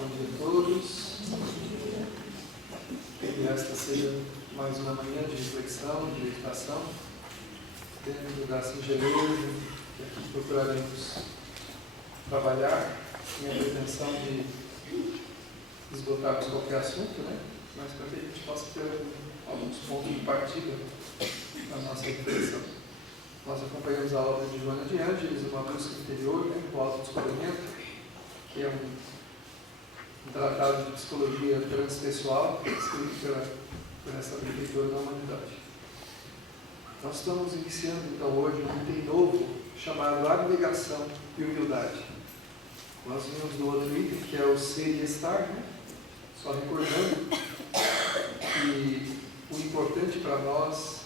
Bom dia a todos. Que esta seja mais uma manhã de reflexão, de meditação, dentro da singeleza que aqui procuraremos trabalhar, sem a pretensão de esgotarmos qualquer assunto, mas para que a gente possa ter alguns pontos de partida na nossa reflexão. Nós acompanhamos a obra de Joana de Ângeles, uma busca interior, o autodescobrimento, que é um tratado de psicologia transpessoal, escrito por essa benfeitora da humanidade. Nós estamos iniciando, então, hoje um item novo, chamado abnegação e humildade. Nós vimos do outro item, que é o ser e estar, só recordando que o importante para nós,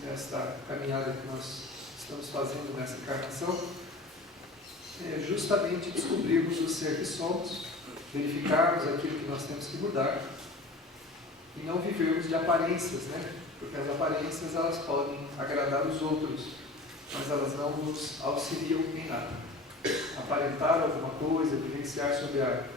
nesta caminhada que nós estamos fazendo nessa encarnação, é justamente descobrirmos o ser que somos, verificarmos aquilo que nós temos que mudar e não vivermos de aparências, porque as aparências elas podem agradar os outros, mas elas não nos auxiliam em nada. Aparentar alguma coisa, vivenciar sobre a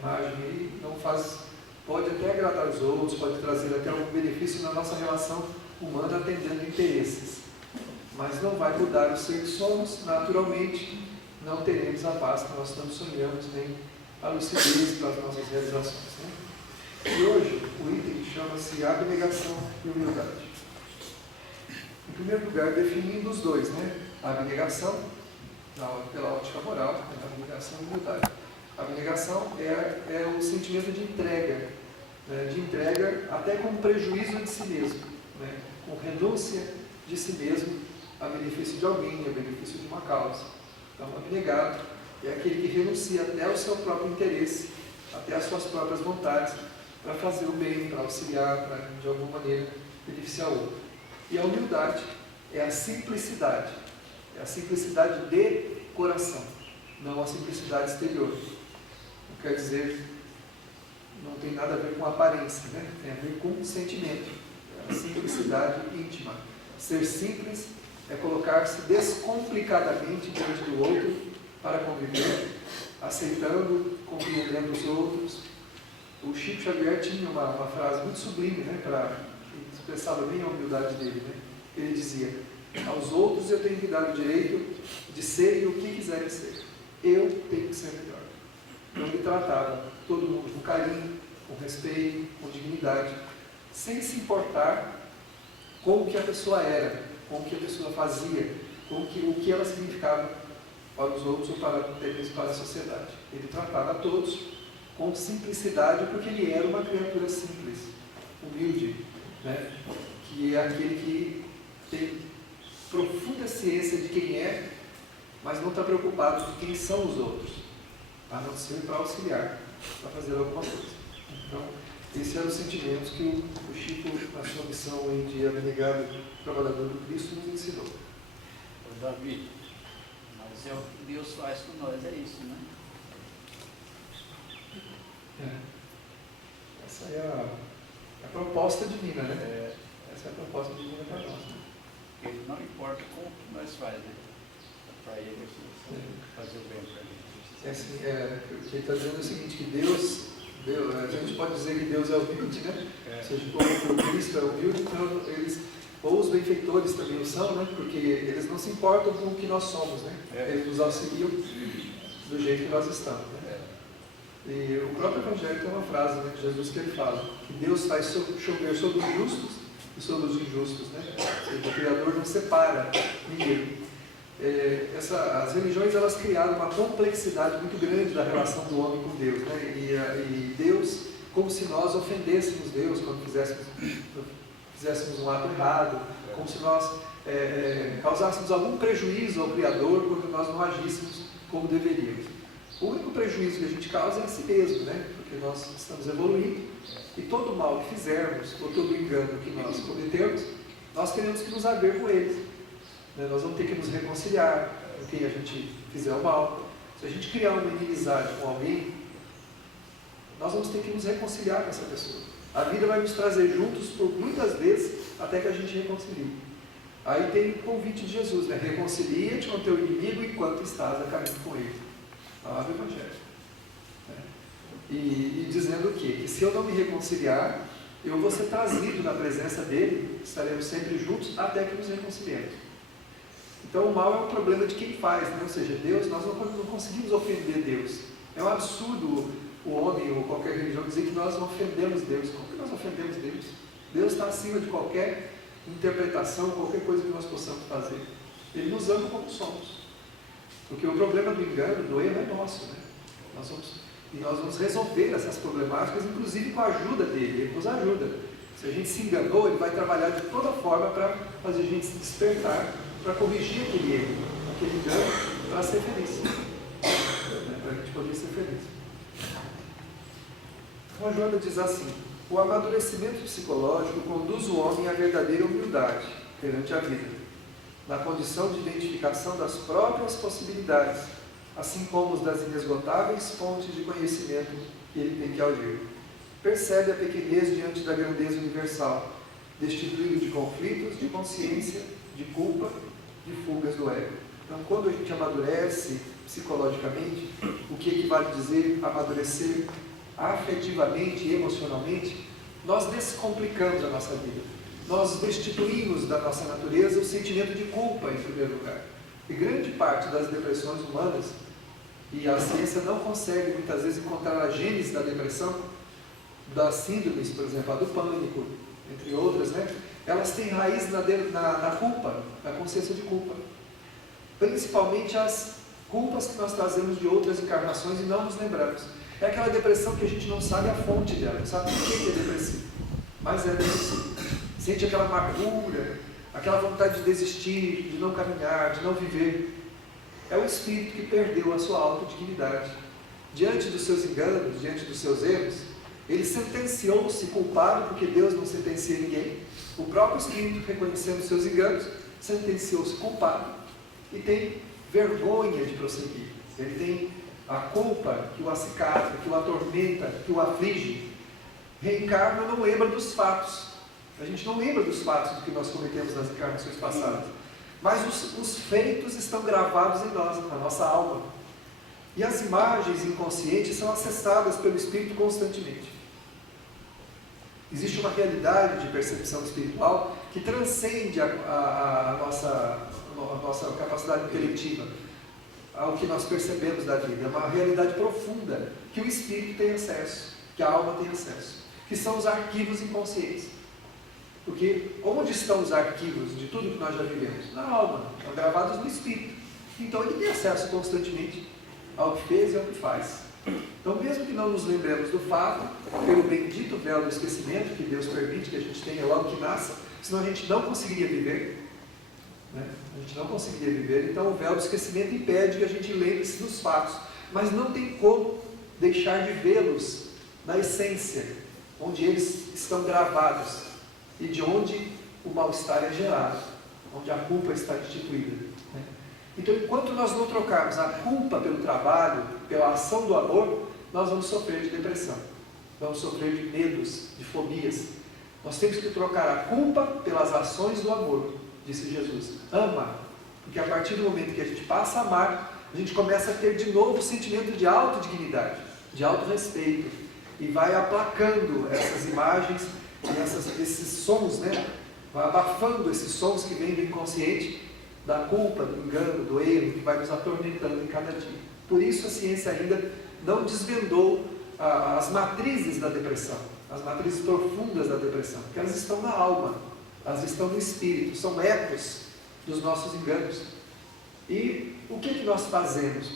imagem aí, não faz, pode até agradar os outros, pode trazer até algum benefício na nossa relação humana atendendo interesses, mas não vai mudar o ser que somos. Naturalmente não teremos a paz que nós tanto sonhamos, nem a lucidez para as nossas realizações. E hoje o item chama-se abnegação e humildade. Em primeiro lugar, definindo os dois, a abnegação pela ótica moral, a abnegação e a humildade. A abnegação é o sentimento de entrega até com prejuízo de si mesmo, com renúncia de si mesmo a benefício de alguém, a benefício de uma causa. Então, o abnegado é aquele que renuncia até ao seu próprio interesse, até às suas próprias vontades, para fazer o bem, para auxiliar, para, de alguma maneira, beneficiar o outro. E a humildade é a simplicidade de coração, não a simplicidade exterior. Não quer dizer, não tem nada a ver com aparência, tem a ver com sentimento, é a simplicidade íntima. Ser simples é colocar-se descomplicadamente diante do outro para conviver, aceitando, compreendendo os outros. O Chico Xavier tinha uma frase muito sublime, que expressava bem a humildade dele. Ele dizia: aos outros eu tenho que dar o direito de serem o que quiserem ser. Eu tenho que ser melhor. Então ele tratava todo mundo com carinho, com respeito, com dignidade, sem se importar com o que a pessoa era, com o que a pessoa fazia, com o que ela significava para os outros ou até mesmo para a sociedade. Ele tratava a todos com simplicidade, porque ele era uma criatura simples, humilde, que é aquele que tem profunda ciência de quem é, mas não está preocupado com quem são os outros, a não ser para auxiliar, para fazer alguma coisa. Então, esses eram os sentimentos que o Chico, na sua missão de abnegado trabalhador do Cristo, nos ensinou. Davi, mas é o que Deus faz com nós, é isso, Essa é a proposta divina, Essa é a proposta divina para nós. Porque não importa como que nós fazemos, para Ele fazer o bem para a gente. O que ele está dizendo é o seguinte, que Deus, a gente pode dizer que Deus é humilde, Ou seja, como o Cristo é humilde, então ou os benfeitores também o são, porque eles não se importam com o que nós somos, Eles nos auxiliam do jeito que nós estamos, E o próprio Evangelho tem uma frase, de Jesus, que ele fala que Deus faz chover sobre os justos e sobre os injustos, Ou seja, o Criador não separa ninguém. As religiões elas criaram uma complexidade muito grande da relação do homem com Deus, e Deus, como se nós ofendêssemos Deus quando fizéssemos um ato errado, como se nós causássemos algum prejuízo ao Criador quando nós não agíssemos como deveríamos. O único prejuízo que a gente causa é a si mesmo, porque nós estamos evoluindo, e todo mal que fizermos, ou todo engano que nós cometermos, nós teremos que nos haver com ele. Nós vamos ter que nos reconciliar com quem a gente fizer o mal. Se a gente criar uma inimizade com alguém, nós vamos ter que nos reconciliar com essa pessoa. A vida vai nos trazer juntos por muitas vezes até que a gente reconcilie. Aí tem o convite de Jesus, reconcilia-te com o teu inimigo enquanto estás a caminho com ele. Palavra do Evangelho. E dizendo o quê? Que se eu não me reconciliar, eu vou ser trazido na presença dele, estaremos sempre juntos até que nos reconciliemos. Então o mal é um problema de quem faz, né? Ou seja, Deus, nós não conseguimos ofender Deus. É um absurdo o homem ou qualquer religião dizer que nós não ofendemos Deus. Como que nós ofendemos Deus? Deus está acima de qualquer interpretação, qualquer coisa que nós possamos fazer. Ele nos ama como somos. Porque o problema do engano, do erro é nosso, né? E nós vamos resolver essas problemáticas, inclusive com a ajuda dele. Ele nos ajuda. Se a gente se enganou, ele vai trabalhar de toda forma para fazer a gente se despertar, para corrigir aquele erro, aquele engano, para ser feliz. Para a gente poder ser feliz. Então a Joana diz assim: o amadurecimento psicológico conduz o homem à verdadeira humildade perante a vida, na condição de identificação das próprias possibilidades, assim como os das inesgotáveis fontes de conhecimento que ele tem que augir. Percebe a pequenez diante da grandeza universal, destituído de conflitos, de consciência, de culpa, de fugas do ego. Então, quando a gente amadurece psicologicamente, o que equivale a dizer amadurecer afetivamente e emocionalmente, nós descomplicamos a nossa vida. Nós destituímos da nossa natureza o sentimento de culpa, em primeiro lugar. E grande parte das depressões humanas, e a ciência não consegue muitas vezes encontrar a gênese da depressão, das síndromes, por exemplo, a do pânico, entre outras, né? Elas têm raiz na culpa, na consciência de culpa. Principalmente as culpas que nós trazemos de outras encarnações e não nos lembramos. É aquela depressão que a gente não sabe a fonte dela, não sabe por que é depressivo, mas é depressivo. Sente aquela amargura, aquela vontade de desistir, de não caminhar, de não viver. É o espírito que perdeu a sua autodignidade. Diante dos seus enganos, diante dos seus erros, ele sentenciou-se culpado, porque Deus não sentencia ninguém. O próprio espírito, reconhecendo os seus enganos, sentenciou-se culpado e tem vergonha de prosseguir. Ele tem a culpa que o acicata, que o atormenta, que o aflige. Reencarna, não lembra dos fatos. A gente não lembra dos fatos do que nós cometemos nas encarnações passadas. Mas os feitos estão gravados em nós, na nossa alma. E as imagens inconscientes são acessadas pelo Espírito constantemente. Existe uma realidade de percepção espiritual que transcende a nossa capacidade intelectiva, ao que nós percebemos da vida. É uma realidade profunda que o Espírito tem acesso, que a alma tem acesso, que são os arquivos inconscientes. Porque onde estão os arquivos de tudo que nós já vivemos? Na alma, estão gravados no Espírito. Então ele tem acesso constantemente ao que fez e ao que faz. Então, mesmo que não nos lembremos do fato, pelo bendito véu do esquecimento que Deus permite que a gente tenha logo que nasça, senão a gente não conseguiria viver, né? A gente não conseguiria viver. Então o véu do esquecimento impede que a gente lembre-se dos fatos, mas não tem como deixar de vê-los na essência, onde eles estão gravados e de onde o mal-estar é gerado, onde a culpa está instituída, né? Então, enquanto nós não trocarmos a culpa pelo trabalho, pela ação do amor, nós vamos sofrer de depressão, vamos sofrer de medos, de fobias. Nós temos que trocar a culpa pelas ações do amor, disse Jesus. Ama, porque a partir do momento que a gente passa a amar, a gente começa a ter de novo o sentimento de autodignidade, de autorrespeito, e vai aplacando essas imagens, esses sons, né? Vai abafando esses sons que vêm do inconsciente, da culpa, do engano, do erro, que vai nos atormentando em cada dia. Por isso a ciência ainda não desvendou as matrizes da depressão, as matrizes profundas da depressão, porque elas estão na alma, elas estão no espírito, são ecos dos nossos enganos. E o que nós fazemos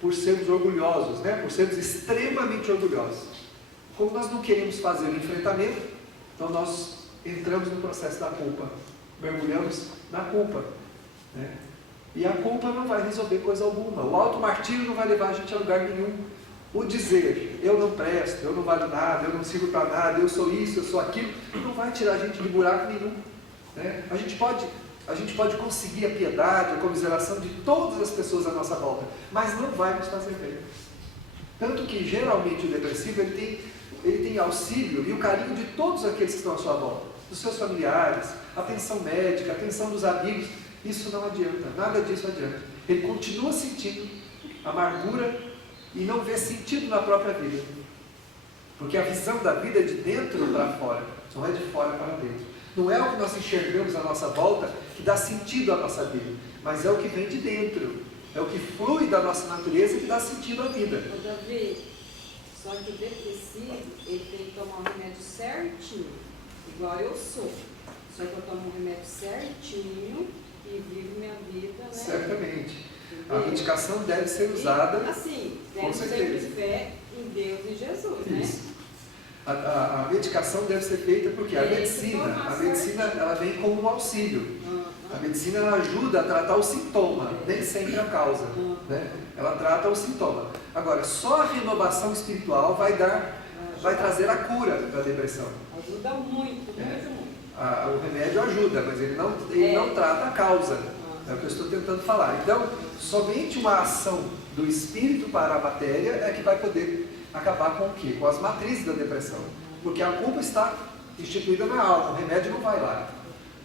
por sermos orgulhosos, né? Por sermos extremamente orgulhosos? Como nós não queremos fazer o enfrentamento, então nós entramos no processo da culpa, mergulhamos na culpa, né? E a culpa não vai resolver coisa alguma. O automartírio não vai levar a gente a lugar nenhum. O dizer, eu não presto, eu não valho nada, eu não sirvo para nada, eu sou isso, eu sou aquilo, não vai tirar a gente de buraco nenhum, né? A gente pode conseguir a piedade, a comiseração de todas as pessoas à nossa volta, mas não vai nos fazer bem. Tanto que, geralmente, o depressivo ele tem auxílio e o carinho de todos aqueles que estão à sua volta, dos seus familiares, atenção médica, atenção dos amigos. Isso não adianta, nada disso adianta. Ele continua sentindo amargura e não vê sentido na própria vida. Porque a visão da vida é de dentro para fora, não é de fora para dentro. Não é o que nós enxergamos à nossa volta que dá sentido à nossa vida, mas é o que vem de dentro, é o que flui da nossa natureza que dá sentido à vida. Ô, Davi, só que o depressivo, ele tem que tomar um remédio certinho, igual eu sou. Só que eu tomo um remédio certinho e vivo minha vida, né? Certamente. Entendeu? A medicação deve ser usada. E, assim, com deve certeza. ter fé em Deus e Jesus, né? Isso. A medicação deve ser feita porque a medicina ela vem como um auxílio. A medicina ela ajuda a tratar o sintoma, nem sempre a causa. Né? Ela trata o sintoma. Agora, só a renovação espiritual vai trazer a cura da depressão. Ajuda muito, muito. O remédio ajuda, mas ele não trata a causa. É o que eu estou tentando falar. Então, somente uma ação do espírito para a matéria é que vai poder acabar com o quê? Com as matrizes da depressão. Porque a culpa está instituída na alma, o remédio não vai lá.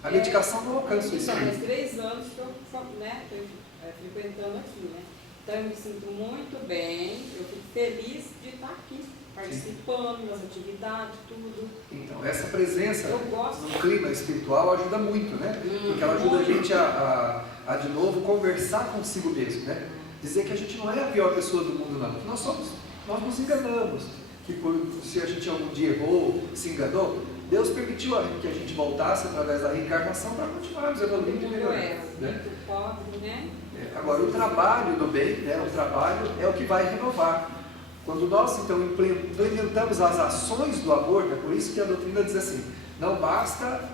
A medicação não alcança o Então, espírito. faz 3 anos que eu estou frequentando aqui, né? Então, eu me sinto muito bem, eu fico feliz de estar aqui, participando das atividades, tudo. Então, essa presença Eu gosto. no clima espiritual ajuda muito, né? Porque ela ajuda a gente a de novo conversar consigo mesmo, né? Dizer que a gente não é a pior pessoa do mundo, não. Que nós nos enganamos. Que se a gente algum dia errou, se enganou, Deus permitiu que a gente voltasse através da reencarnação para continuarmos evoluindo e melhorando. Muito pobre, né? Agora, o trabalho do bem, né? O trabalho é o que vai renovar. Quando nós, então, implementamos as ações do amor, é por isso que a doutrina diz assim, não basta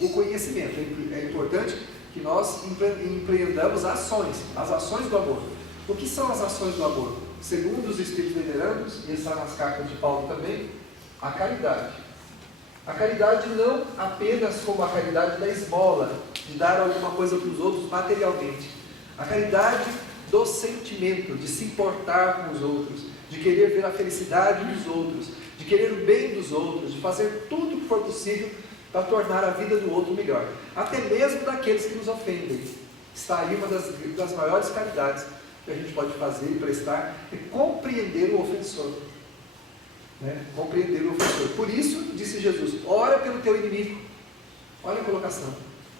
o conhecimento, é importante que nós empreendamos ações, as ações do amor. O que são as ações do amor? Segundo os Espíritos Venerandos, e está nas cartas de Paulo também, a caridade. A caridade não apenas como a caridade da esmola, de dar alguma coisa para os outros materialmente. A caridade do sentimento, de se importar com os outros, de querer ver a felicidade dos outros, de querer o bem dos outros, de fazer tudo o que for possível para tornar a vida do outro melhor. Até mesmo daqueles que nos ofendem. Está aí uma das maiores caridades que a gente pode fazer e prestar, é compreender o ofensor. Né? Compreender o ofensor. Por isso, disse Jesus, ora pelo teu inimigo. Olha a colocação.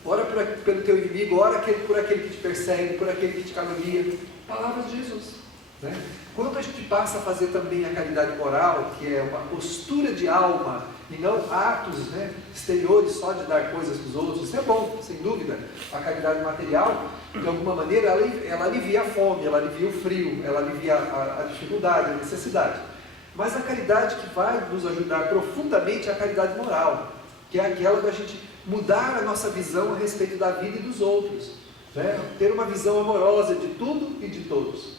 Ora pelo teu inimigo, ora por aquele que te persegue, por aquele que te calumnia. Palavras de Jesus. Né? Quando a gente passa a fazer também a caridade moral, que é uma postura de alma, e não atos, né, exteriores só de dar coisas para os outros, isso é bom, sem dúvida. A caridade material, de alguma maneira, ela alivia a fome, ela alivia o frio, ela alivia a dificuldade, a necessidade. Mas a caridade que vai nos ajudar profundamente é a caridade moral, que é aquela da gente mudar a nossa visão a respeito da vida e dos outros, né? Ter uma visão amorosa de tudo e de todos,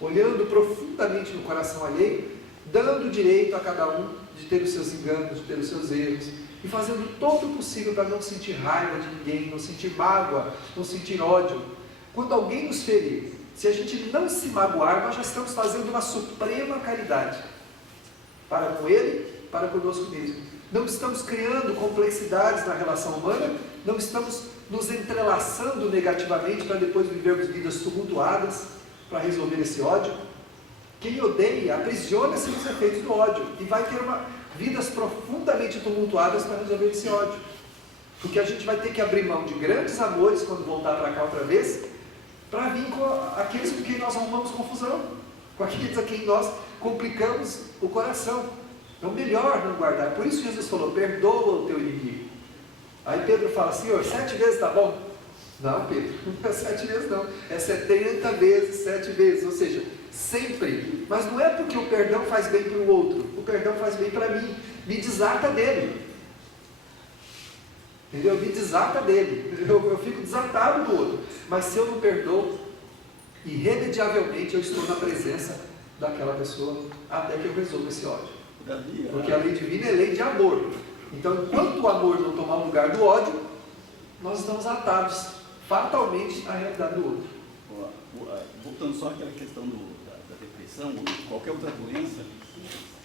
olhando profundamente no coração alheio, dando direito a cada um de ter os seus enganos, de ter os seus erros, e fazendo todo o possível para não sentir raiva de ninguém, não sentir mágoa, não sentir ódio. Quando alguém nos ferir, se a gente não se magoar, nós já estamos fazendo uma suprema caridade, para com ele, para conosco mesmo. Não estamos criando complexidades na relação humana, não estamos nos entrelaçando negativamente para depois vivermos vidas tumultuadas para resolver esse ódio. Quem odeia aprisiona-se nos efeitos do ódio e vai ter vidas profundamente tumultuadas para resolver esse ódio. Porque a gente vai ter que abrir mão de grandes amores quando voltar para cá outra vez, para vir com aqueles com quem nós arrumamos confusão, com aqueles a quem nós complicamos o coração. Então, melhor não guardar. Por isso Jesus falou, perdoa o teu inimigo. Aí Pedro fala, Senhor, 7 vezes está bom? Não, Pedro, não é 7 vezes não. É 70 vezes, 7 vezes. Ou seja, sempre. Mas não é porque o perdão faz bem para o outro. O perdão faz bem para mim. Me desata dele. Entendeu? Me desata dele. Eu fico desatado do outro. Mas se eu não perdoo, irremediavelmente eu estou na presença daquela pessoa até que eu resolva esse ódio. Porque a lei divina é lei de amor. Então, enquanto o amor não tomar o lugar do ódio, nós estamos atados fatalmente à realidade do outro. Voltando só àquela questão da depressão, ou de qualquer outra doença,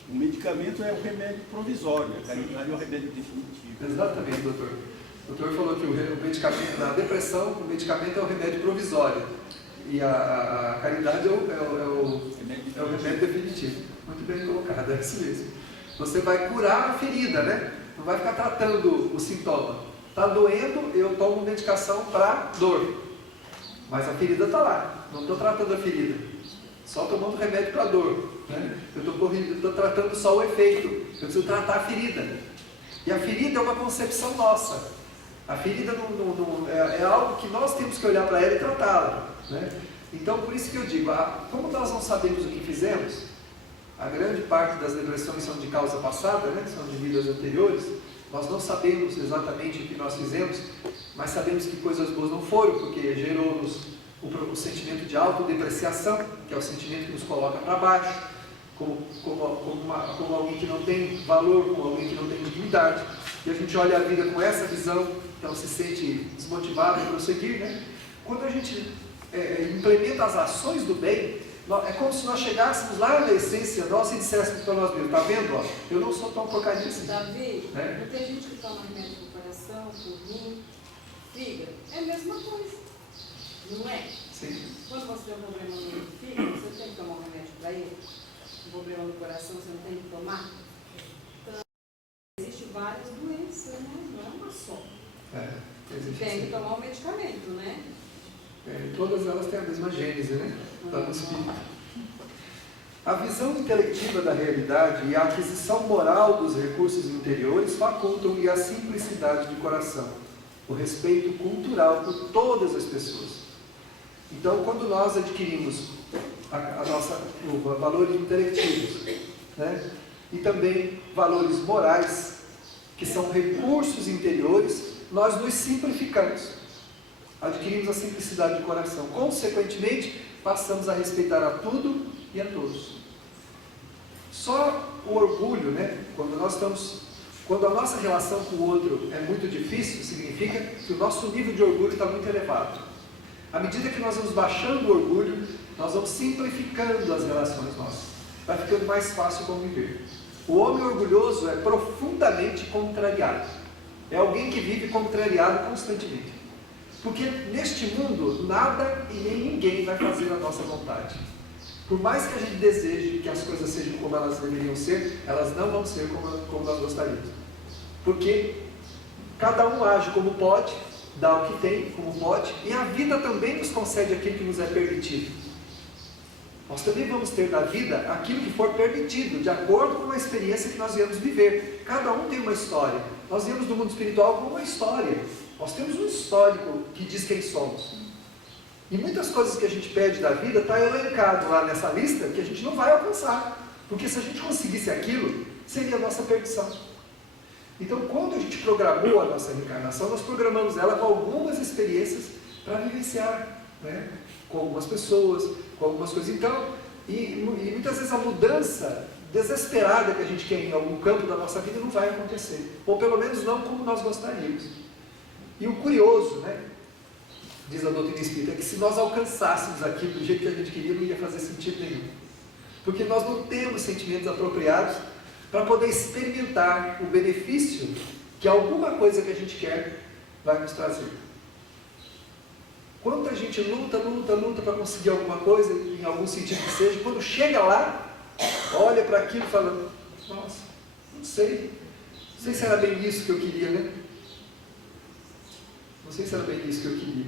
o medicamento é o remédio provisório, a caridade é o remédio definitivo. Exatamente, doutor. O doutor falou que o medicamento, na depressão, o medicamento é o remédio provisório. E a caridade é o remédio definitivo. Muito bem colocado, é isso mesmo. Você vai curar a ferida, né? Não vai ficar tratando o sintoma. Está doendo, eu tomo medicação para dor. Mas a ferida está lá. Não estou tratando a ferida. Só tomando remédio para dor. Né? Eu estou tratando só o efeito. Eu preciso tratar a ferida. E a ferida é uma concepção nossa. A ferida é algo que nós temos que olhar para ela e tratá-la. Né? Então, por isso que eu digo, como nós não sabemos o que fizemos, a grande parte das depressões são de causa passada, né? São de vidas anteriores, nós não sabemos exatamente o que nós fizemos, mas sabemos que coisas boas não foram, porque gerou-nos o sentimento de autodepreciação, que é o sentimento que nos coloca para baixo, como alguém que não tem valor, como alguém que não tem dignidade. E a gente olha a vida com essa visão, então se sente desmotivado a prosseguir, né? Quando a gente implementa as ações do bem, é como se nós chegássemos lá na essência nossa e disséssemos para nós mesmos, está vendo? Ó, eu não sou tão porcaria assim. Davi, né? Tem gente que toma remédio do coração, do rim, fígado, é a mesma coisa, não é? Sim. Quando você tem um problema no fígado, você tem que tomar um remédio para ele. Um problema no coração, você não tem que tomar. Então, existem várias doenças, né? Não é uma só. Tem que tomar um medicamento, né? Todas elas têm a mesma gênese, né? Está no espírito. A visão intelectiva da realidade e a aquisição moral dos recursos interiores facultam-lhe a simplicidade de coração, o respeito cultural por todas as pessoas. Então, quando nós adquirimos valores inteletivos, né? E também valores morais, que são recursos interiores, nós nos simplificamos. Adquirimos a simplicidade de coração. Consequentemente, passamos a respeitar a tudo e a todos. Só o orgulho, né? Quando a nossa relação com o outro é muito difícil, significa que o nosso nível de orgulho está muito elevado. À medida que nós vamos baixando o orgulho, nós vamos simplificando as relações nossas. Vai ficando mais fácil conviver. O homem orgulhoso é profundamente contrariado. É alguém que vive contrariado constantemente. Porque neste mundo, nada e nem ninguém vai fazer a nossa vontade. Por mais que a gente deseje que as coisas sejam como elas deveriam ser, elas não vão ser como nós gostaríamos. Porque cada um age como pode, dá o que tem, como pode, e a vida também nos concede aquilo que nos é permitido. Nós também vamos ter na vida aquilo que for permitido, de acordo com a experiência que nós viemos viver. Cada um tem uma história. Nós viemos do mundo espiritual com uma história. Nós temos um histórico que diz quem somos. E muitas coisas que a gente pede da vida está elencado lá nessa lista que a gente não vai alcançar. Porque se a gente conseguisse aquilo, seria a nossa perdição. Então, quando a gente programou a nossa reencarnação, nós programamos ela com algumas experiências para vivenciar, né? Com algumas pessoas, com algumas coisas. Então, e muitas vezes a mudança desesperada que a gente quer em algum campo da nossa vida não vai acontecer. Ou pelo menos não como nós gostaríamos. E o curioso, né, diz a doutrina espírita, é que se nós alcançássemos aquilo do jeito que a gente queria, não ia fazer sentido nenhum. Porque nós não temos sentimentos apropriados para poder experimentar o benefício que alguma coisa que a gente quer vai nos trazer. Quando a gente luta para conseguir alguma coisa, em algum sentido que seja, quando chega lá, olha para aquilo e fala, nossa, não sei se era bem isso que eu queria, né? Não sei se era bem isso que eu queria.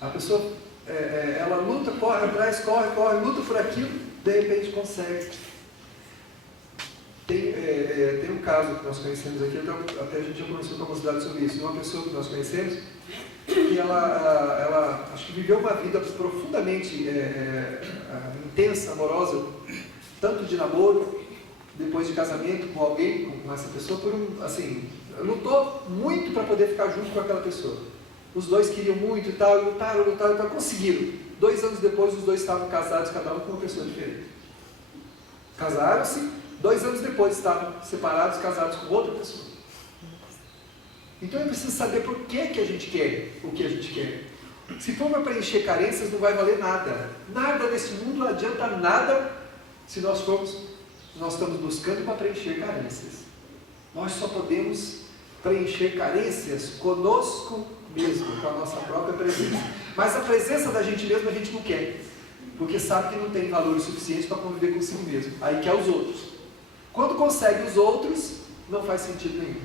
A pessoa, ela luta, corre atrás, corre, luta por aquilo, de repente consegue. Tem um caso que nós conhecemos aqui, até a gente já conversou com a mocidade sobre isso, de uma pessoa que nós conhecemos, que ela acho que viveu uma vida profundamente intensa, amorosa, tanto de namoro, depois de casamento com alguém, com essa pessoa, lutou muito para poder ficar junto com aquela pessoa. Os dois queriam muito e tal, lutaram, conseguiram. 2 anos depois, os dois estavam casados, cada um com uma pessoa diferente. Casaram-se, 2 anos depois estavam separados, casados com outra pessoa. Então é preciso saber por que a gente quer o que a gente quer. Se for para preencher carências, não vai valer nada. Nada nesse mundo não adianta nada se nós estamos buscando para preencher carências. Nós só podemos preencher carências conosco mesmo, com a nossa própria presença. Mas a presença da gente mesmo a gente não quer, porque sabe que não tem valor suficiente para conviver consigo mesmo. Aí quer os outros. Quando consegue os outros, não faz sentido nenhum.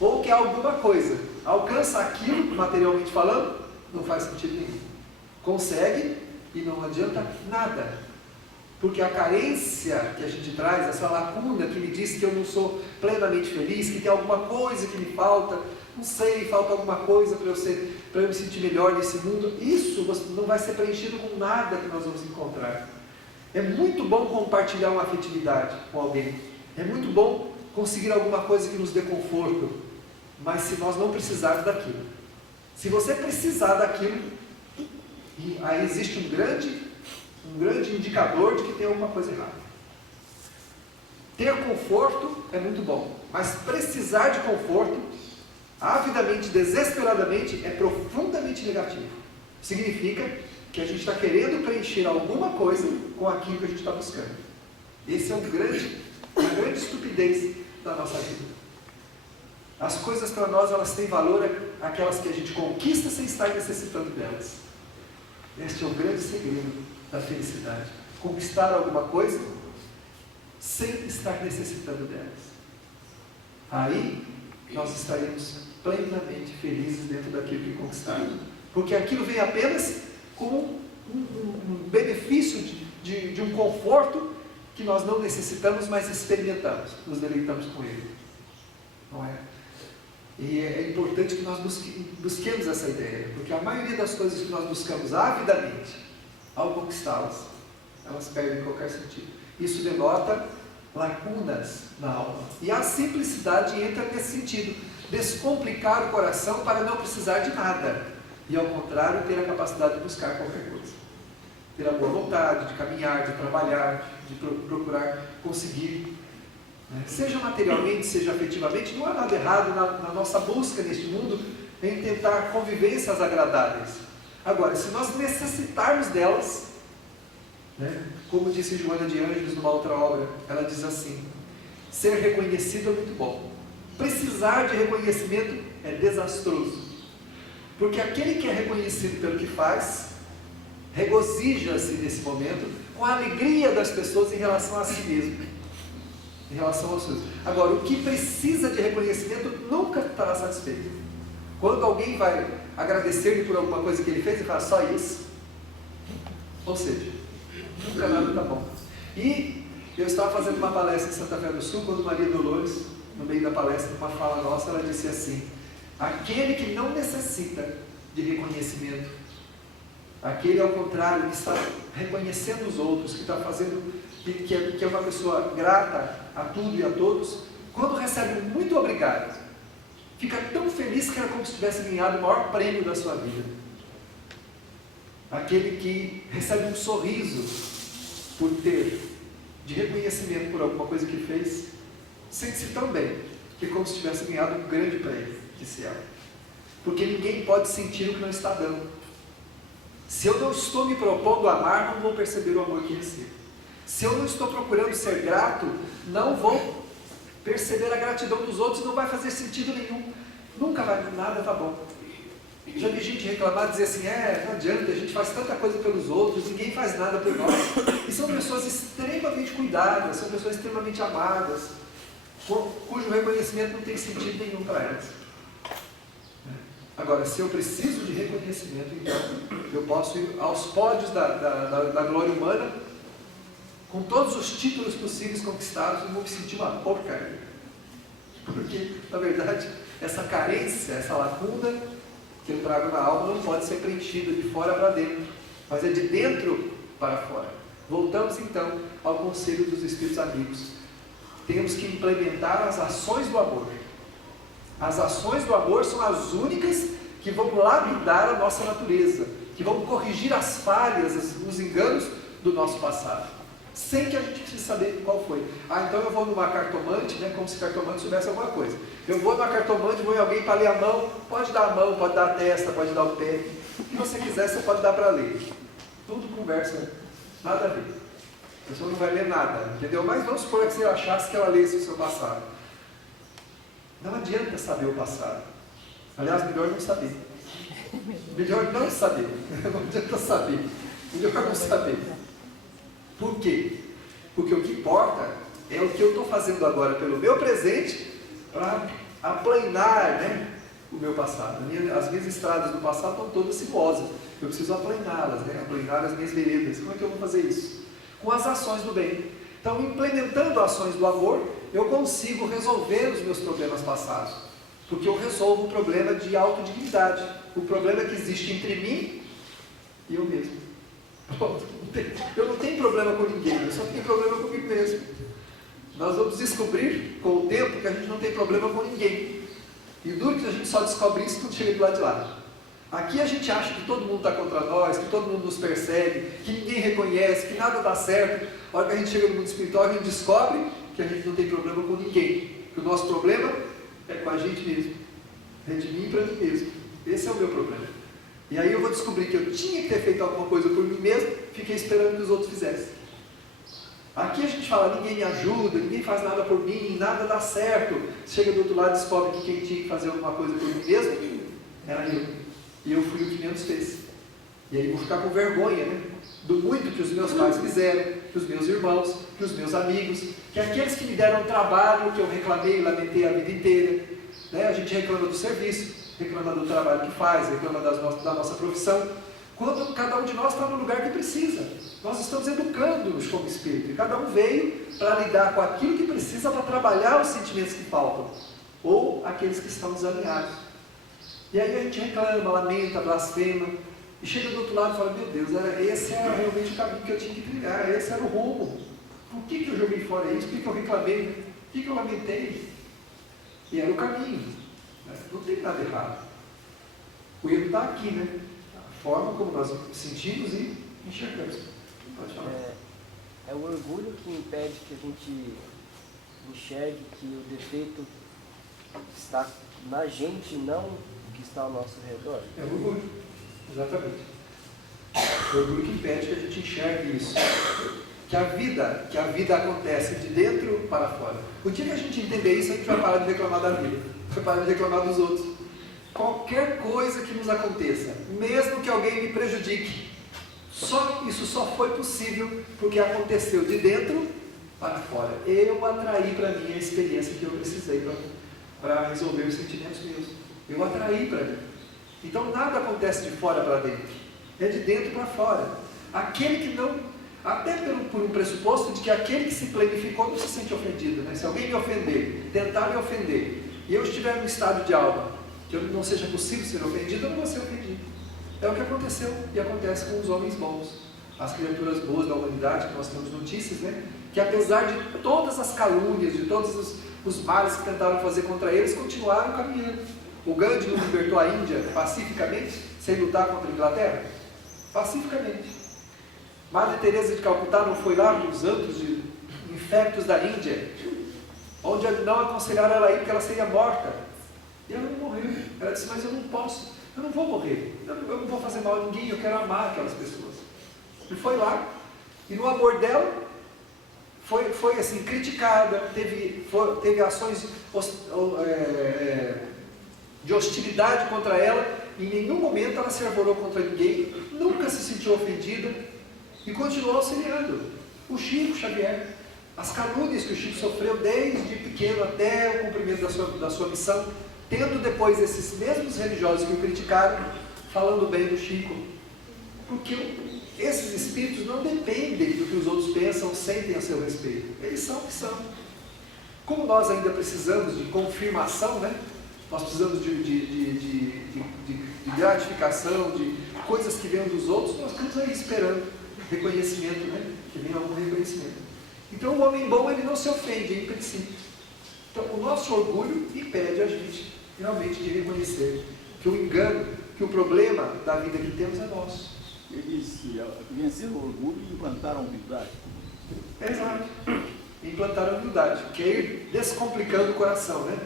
Ou quer alguma coisa, alcança aquilo, materialmente falando, não faz sentido nenhum. Consegue e não adianta nada. Porque a carência que a gente traz, essa lacuna que me diz que eu não sou plenamente feliz, que tem alguma coisa que me falta, não sei, falta alguma coisa para eu me sentir melhor nesse mundo, isso não vai ser preenchido com nada que nós vamos encontrar. É muito bom compartilhar uma afetividade com alguém, é muito bom conseguir alguma coisa que nos dê conforto, mas se nós não precisarmos daquilo, se você precisar daquilo, aí existe um grande indicador de que tem alguma coisa errada. Ter conforto é muito bom, mas precisar de conforto, avidamente, desesperadamente, é profundamente negativo. Significa que a gente está querendo preencher alguma coisa com aquilo que a gente está buscando. Esse é uma grande estupidez da nossa vida. As coisas para nós, elas têm valor aquelas que a gente conquista sem estar necessitando delas. Este é o grande segredo da felicidade. Conquistar alguma coisa sem estar necessitando delas. Aí nós estaremos plenamente felizes dentro daquilo que conquistamos. Porque aquilo vem apenas com um benefício de um conforto que nós não necessitamos, mas experimentamos, nos deleitamos com ele. Não é? E é importante que nós busquemos essa ideia, porque a maioria das coisas que nós buscamos avidamente, ao conquistá-las, elas perdem qualquer sentido. Isso denota lacunas na alma. E a simplicidade entra nesse sentido, descomplicar o coração para não precisar de nada. E ao contrário, ter a capacidade de buscar qualquer coisa. Ter a boa vontade de caminhar, de trabalhar, de procurar conseguir. Seja materialmente, seja afetivamente, não há nada errado na nossa busca neste mundo em tentar convivências agradáveis. Agora, se nós necessitarmos delas, como disse Joana de Ângeles numa outra obra, ela diz assim: ser reconhecido é muito bom. Precisar de reconhecimento é desastroso. Porque aquele que é reconhecido pelo que faz, regozija-se nesse momento com a alegria das pessoas em relação a si mesmo, em relação aos seus. Agora, o que precisa de reconhecimento nunca estará satisfeito. Quando alguém vai agradecer-lhe por alguma coisa que ele fez, ele fala só isso. Ou seja, nunca nada está bom. E eu estava fazendo uma palestra em Santa Fé do Sul, quando Maria Dolores, no meio da palestra, uma fala nossa, ela disse assim: aquele que não necessita de reconhecimento, aquele ao contrário, que está reconhecendo os outros, que está fazendo, que é uma pessoa grata a tudo e a todos, quando recebe um muito obrigado, fica tão feliz que era como se tivesse ganhado o maior prêmio da sua vida. Aquele que recebe um sorriso por ter de reconhecimento por alguma coisa que fez, sente-se tão bem, que é como se tivesse ganhado um grande prêmio de céu. Porque ninguém pode sentir o que não está dando. Se eu não estou me propondo a amar, não vou perceber o amor que recebo. Se eu não estou procurando ser grato, não vou perceber a gratidão dos outros, não vai fazer sentido nenhum. Nunca vai, nada está bom. Já vi gente reclamar, dizer assim: não adianta, a gente faz tanta coisa pelos outros, ninguém faz nada por nós. E são pessoas extremamente cuidadas, são pessoas extremamente amadas, cujo reconhecimento não tem sentido nenhum para elas. Agora, se eu preciso de reconhecimento, então eu posso ir aos pódios da glória humana, com todos os títulos possíveis conquistados, e vou me sentir uma porcaria. Porque, na verdade, essa carência, essa lacuna que eu trago na alma não pode ser preenchida de fora para dentro, mas é de dentro para fora. Voltamos então ao conselho dos Espíritos Amigos. Temos que implementar as ações do amor. As ações do amor são as únicas que vão lapidar a nossa natureza, que vão corrigir as falhas, os enganos do nosso passado, sem que a gente precise saber qual foi. Então eu vou numa cartomante, como se cartomante soubesse alguma coisa. Eu vou numa cartomante, vou em alguém para ler a mão, pode dar a mão, pode dar a testa, pode dar o pé, o que você quiser, você pode dar para ler. Tudo conversa, nada a ver. A pessoa não vai ler nada, entendeu? Mas vamos supor que você achasse que ela lesse o seu passado. Não adianta saber o passado. Aliás, melhor não saber. Melhor não saber. Não adianta saber. Melhor não saber. Por quê? Porque o que importa é o que eu estou fazendo agora pelo meu presente para aplanar, né, o meu passado. As minhas estradas do passado estão todas sinuosas. Eu preciso aplaná-las, né, aplanar as minhas veredas. Como é que eu vou fazer isso? Com as ações do bem. Então, implementando ações do amor, eu consigo resolver os meus problemas passados. Porque eu resolvo o problema de autodignidade. O problema que existe entre mim e eu mesmo. Pronto. Eu não tenho problema com ninguém, eu só tenho problema comigo mesmo. Nós vamos descobrir com o tempo que a gente não tem problema com ninguém. E duro que a gente só descobre isso quando chega do lado de lá. Aqui a gente acha que todo mundo está contra nós, que todo mundo nos persegue, que ninguém reconhece, que nada dá certo. A hora que a gente chega no mundo espiritual, a gente descobre que a gente não tem problema com ninguém. Que o nosso problema é com a gente mesmo. É de mim para mim mesmo. Esse é o meu problema. E aí eu vou descobrir que eu tinha que ter feito alguma coisa por mim mesmo, fiquei esperando que os outros fizessem. Aqui a gente fala, ninguém me ajuda, ninguém faz nada por mim, nada dá certo. Chega do outro lado e descobre que quem tinha que fazer alguma coisa por mim mesmo era eu. E eu fui o que menos fez. E aí vou ficar com vergonha, né? Do muito que os meus pais fizeram, que os meus irmãos, que os meus amigos, que aqueles que me deram trabalho, que eu reclamei e lamentei a vida inteira. Né? A gente reclama do serviço, reclama do trabalho que faz, reclama da nossa profissão. Quando cada um de nós está no lugar que precisa. Nós estamos educando-nos como espírito. E cada um veio para lidar com aquilo que precisa para trabalhar os sentimentos que faltam. Ou aqueles que estão desalinhados. E aí a gente reclama, lamenta, blasfema. E chega do outro lado e fala, meu Deus, esse era realmente o caminho que eu tinha que trilhar. Esse era o rumo. Por que eu joguei fora isso? Por que eu reclamei? Por que eu lamentei? E era o caminho. Não tem nada errado. O erro está aqui, né? A forma como nós sentimos e enxergamos. Pode falar. É o orgulho que impede que a gente enxergue que o defeito está na gente, não o que está ao nosso redor. É o orgulho, exatamente. É o orgulho que impede que a gente enxergue isso. Que a vida acontece de dentro para fora. O dia que a gente entender isso, a gente vai parar de reclamar da vida, vai parar de reclamar dos outros. Qualquer coisa que nos aconteça, mesmo que alguém me prejudique, isso só foi possível porque aconteceu de dentro para fora. Eu atraí para mim a experiência que eu precisei para resolver os sentimentos meus. Eu atraí para mim. Então nada acontece de fora para dentro, é de dentro para fora. Aquele que não, até por um pressuposto de que aquele que se planificou não se sente ofendido, né? Se alguém me ofender, tentar me ofender, e eu estiver no estado de alma, que não seja possível ser ofendido, eu não vou ser ofendido. É o que aconteceu e acontece com os homens bons, as criaturas boas da humanidade, que nós temos notícias, né? Que apesar de todas as calúnias, de todos os males que tentaram fazer contra eles, continuaram caminhando. O Gandhi não libertou a Índia pacificamente, sem lutar contra a Inglaterra? Pacificamente. Madre Teresa de Calcutá não foi lá nos antros infectos da Índia, onde não aconselharam ela a ir porque ela seria morta. E ela não morreu. Ela disse, mas eu não posso, eu não vou morrer, eu não vou fazer mal a ninguém, eu quero amar aquelas pessoas. E foi lá, e no amor dela, foi assim, criticada, teve ações de hostilidade contra ela, em nenhum momento ela se arvorou contra ninguém, nunca se sentiu ofendida, e continuou auxiliando. O Chico Xavier, as calúnias que o Chico sofreu desde pequeno até o cumprimento da sua missão, tendo depois esses mesmos religiosos que o criticaram, falando bem do Chico. Porque esses espíritos não dependem do que os outros pensam, sentem a seu respeito. Eles são o que são. Como nós ainda precisamos de confirmação, né? Nós precisamos de gratificação, de coisas que venham dos outros, nós estamos aí esperando reconhecimento, né? Que venha algum reconhecimento. Então o homem bom, ele não se ofende em princípio. Então o nosso orgulho impede a gente realmente de reconhecer que o engano, que o problema da vida que temos é nosso. Ele disse, vencer o orgulho e implantar a humildade. Exato. Implantar a humildade, que é ir descomplicando o coração, né?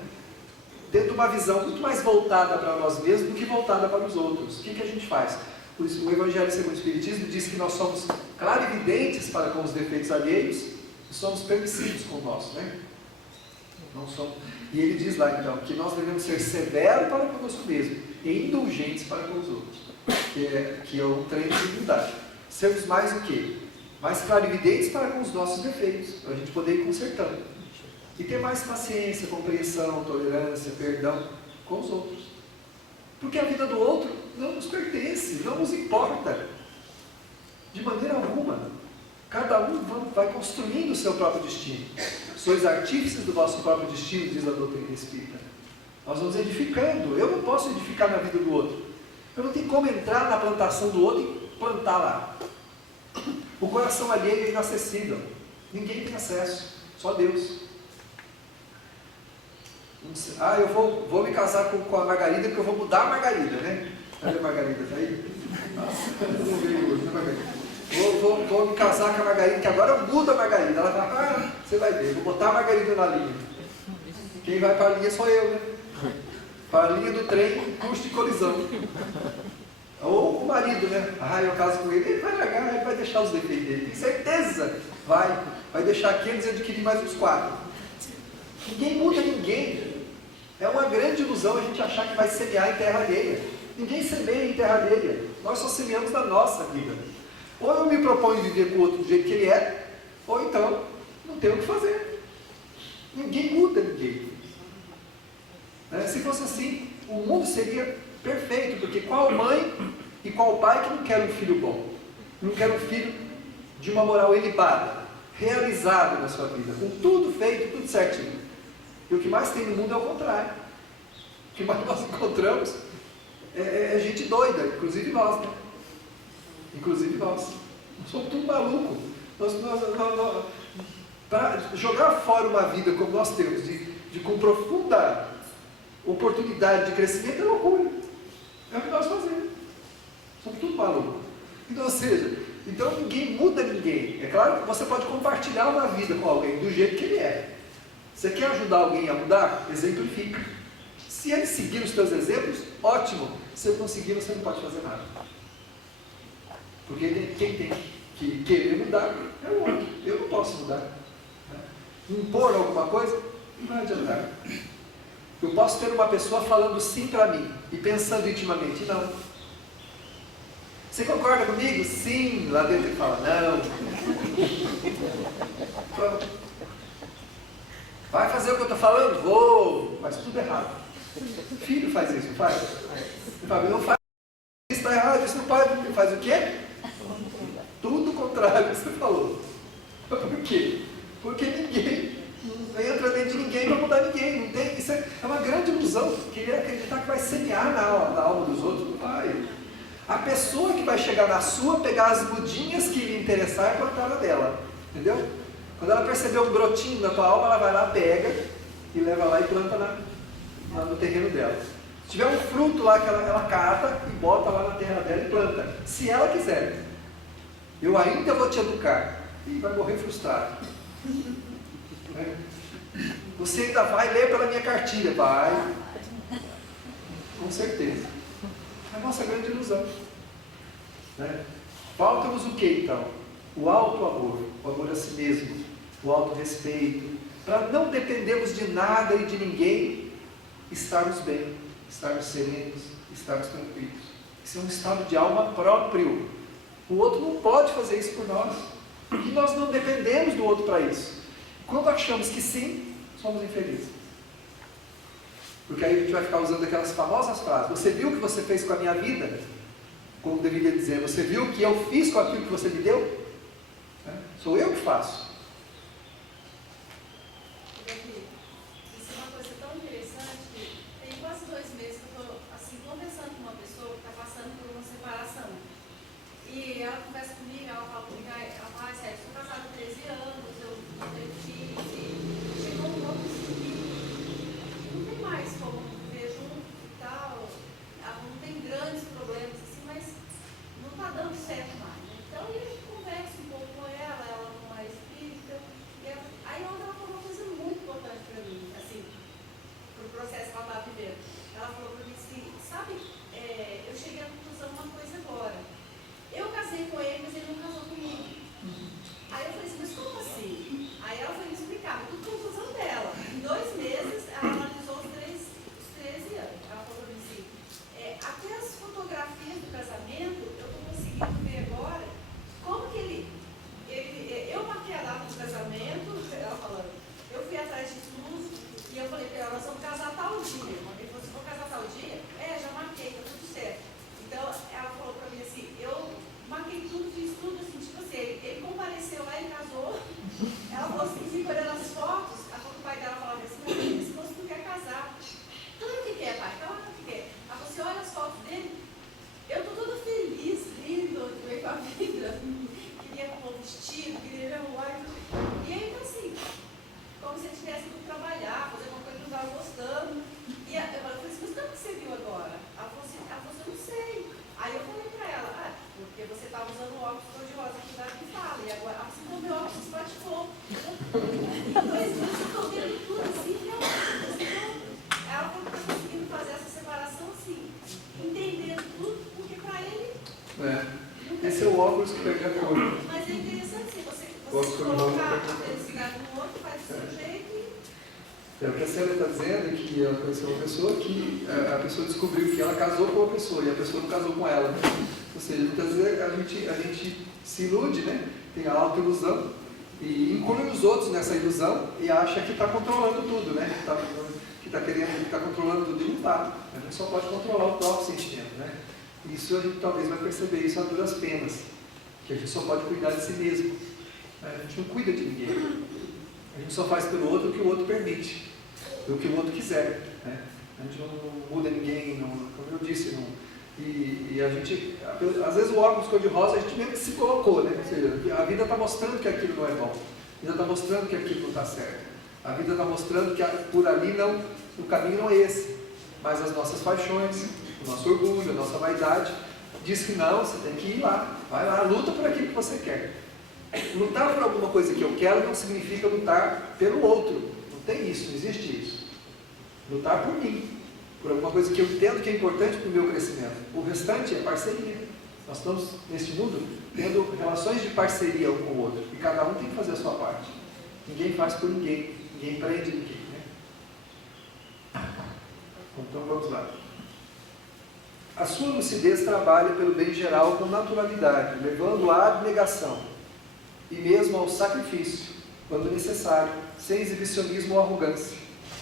Tendo uma visão muito mais voltada para nós mesmos do que voltada para os outros. O que a gente faz? Por isso, o Evangelho segundo o Espiritismo diz que nós somos clarividentes para com os defeitos alheios e somos permissivos com o nosso, né? Não somos. E ele diz lá então que nós devemos ser severos para conosco mesmo e indulgentes para com os outros. que é um treino de humildade. Sermos mais o quê? Mais clarividentes para com os nossos defeitos, para a gente poder ir consertando. E ter mais paciência, compreensão, tolerância, perdão com os outros. Porque a vida do outro não nos pertence, não nos importa. De maneira alguma. Cada um vai construindo o seu próprio destino. Sois artífices do vosso próprio destino, diz a doutrina espírita. Nós vamos edificando. Eu não posso edificar na vida do outro. Eu não tenho como entrar na plantação do outro e plantar lá. O coração alheio é inacessível. Ninguém tem acesso. Só Deus. Eu vou me casar com a Margarida porque eu vou mudar a Margarida, né? Cadê a Margarida? Está aí? Não veio hoje, né, Margarida? Vou me casar com a Margarida, que agora eu mudo a Margarida. Ela fala, você vai ver, vou botar a Margarida na linha. Quem vai para a linha sou eu, né? Para a linha do trem, custo de colisão. Ou o marido, né? Eu caso com ele vai largar, ele vai deixar os defeitos dele. Tem certeza? Vai deixar aqui eles adquirir mais uns 4. Ninguém muda ninguém. É uma grande ilusão a gente achar que vai semear em terra alheia. Ninguém semeia em terra alheia. Nós só semeamos na nossa vida. Ou eu me proponho viver com o outro do jeito que ele é, ou então não tenho o que fazer. Ninguém muda ninguém. Se fosse assim, o mundo seria perfeito, porque qual mãe e qual pai que não quer um filho bom? Não quer um filho de uma moral ilibada, realizado na sua vida, com tudo feito, tudo certinho. E o que mais tem no mundo é o contrário. O que mais nós encontramos é gente doida, inclusive nós, né? Inclusive nós. Nós somos tudo maluco. Para jogar fora uma vida como nós temos, com profunda oportunidade de crescimento, é loucura. É o que nós fazemos. Somos tudo maluco. Então, ou seja, ninguém muda ninguém. É claro que você pode compartilhar uma vida com alguém do jeito que ele é. Você quer ajudar alguém a mudar? Exemplifica. Se ele seguir os teus exemplos, ótimo. Se ele não seguir, você não pode fazer nada. Porque quem tem que querer mudar é o outro. Eu não posso mudar. Impor alguma coisa não vai adiantar. Eu posso ter uma pessoa falando sim para mim e pensando intimamente, não. Você concorda comigo? Sim. Lá dentro ele fala, não. Pronto. Vai fazer o que eu estou falando? Vou. Mas tudo errado. Filho faz isso, não faz? Ele fala, não faz. Isso está errado, isso não pode. Ele faz o quê? Tudo o contrário que você falou. Por quê? Porque ninguém entra dentro de ninguém para mudar ninguém. Não tem, isso é uma grande ilusão. Querer acreditar que vai semear na alma dos outros. Não vai. A pessoa que vai chegar na sua, pegar as mudinhas que lhe interessar e plantar na dela. Entendeu? Quando ela perceber um brotinho na tua alma, ela vai lá, pega e leva lá e planta no terreno dela. Se tiver um fruto lá que ela cata e bota lá na terra dela e planta. Se ela quiser. Eu ainda vou te educar. E vai morrer frustrado. Você ainda vai ler pela minha cartilha. Vai. Com certeza. É a nossa grande ilusão. Falta-nos o que então? O auto-amor. O amor a si mesmo. O auto-respeito. Para não dependermos de nada e de ninguém, estarmos bem, estarmos serenos, estarmos tranquilos. Isso é um estado de alma próprio. O outro não pode fazer isso por nós. E nós não dependemos do outro para isso. Quando achamos que sim, somos infelizes. Porque aí a gente vai ficar usando aquelas famosas frases. Você viu o que você fez com a minha vida? Como deveria dizer, você viu o que eu fiz com aquilo que você me deu? Sou eu que faço. Isso é uma coisa tão interessante que tem quase 2 meses que eu estou assim, conversando com uma pessoa que está passando por uma separação. E ela conversa comigo, ela fala comigo, ela fala, sério, sou casada há 13 anos, eu não tenho filhos, e chegou um ponto que não tem mais como viver junto e tal, não tem grandes problemas assim, mas não está dando certo mais. Então a gente conversa um pouco com ela não é espírita, aí ela falou uma coisa muito importante falando. Eu fui atrás de tudo e eu falei para ela, nós vamos casar tal dia. Ele falou, se for casar tal dia? Já marquei, tá tudo certo. Então, ela falou para mim assim, eu marquei tudo, fiz tudo, assim, tipo assim, ele compareceu lá, ele casou. Ela falou assim, fica olhando as fotos, o pai dela falava assim, esse moço não quer casar. Claro que quer, pai, claro que quer. Ela falou assim, olha as fotos dele, eu tô toda feliz, lindo, veio com a vida, queria pôr vestido, queria arrumar e tudo. E aí, então assim, como se ele tivesse ido trabalhar, fazer uma coisa que não estava gostando. E eu falei assim, mas como que você viu agora? Ela falou assim, eu não sei. Aí eu falei pra ela, porque você estava usando o óculos cor-de-rosa que dá que fala, e agora você comprou o óculos bate fogo. Em 2 meses eu estou vendo tudo assim, realmente. Então, ela falou que está conseguindo fazer essa separação assim, entendendo tudo, porque para ele. Esse é o óculos que pega a cor. Mas é interessante se você colocar a felicidade no outro, faz do seu jeito e. O que a Célia está dizendo é que ela conheceu uma pessoa que a pessoa descobriu que ela casou com uma pessoa e a pessoa não casou com ela. Ou seja, muitas vezes a gente se ilude, né? Tem a autoilusão e inclui os outros nessa ilusão e acha que está controlando tudo, né? Que está querendo, que está controlando tudo e não está. A gente só pode controlar o próprio sentimento, né? Isso a gente talvez vai perceber isso a duras penas, que a gente só pode cuidar de si mesmo. A gente não cuida de ninguém. A gente só faz pelo outro o que o outro permite, o que o outro quiser, né? A gente não muda ninguém, como eu disse, e a gente, às vezes o óculos cor-de-rosa a gente mesmo que se colocou, né? Ou seja, a vida está mostrando que aquilo não é bom, a vida está mostrando que aquilo não está certo, a vida está mostrando que por ali não, o caminho não é esse, mas as nossas paixões, o nosso orgulho, a nossa vaidade, diz que não, você tem que ir lá, vai lá, luta por aquilo que você quer. Lutar por alguma coisa que eu quero não significa lutar pelo outro. Não tem isso, não existe isso. Lutar por mim, por alguma coisa que eu entendo que é importante para o meu crescimento. O restante é parceria. Nós estamos, neste mundo, tendo relações de parceria um com o outro. E cada um tem que fazer a sua parte. Ninguém faz por ninguém. Ninguém prende ninguém, né? Então vamos lá. A sua lucidez trabalha pelo bem geral com naturalidade, levando à abnegação e mesmo ao sacrifício, quando necessário, sem exibicionismo ou arrogância.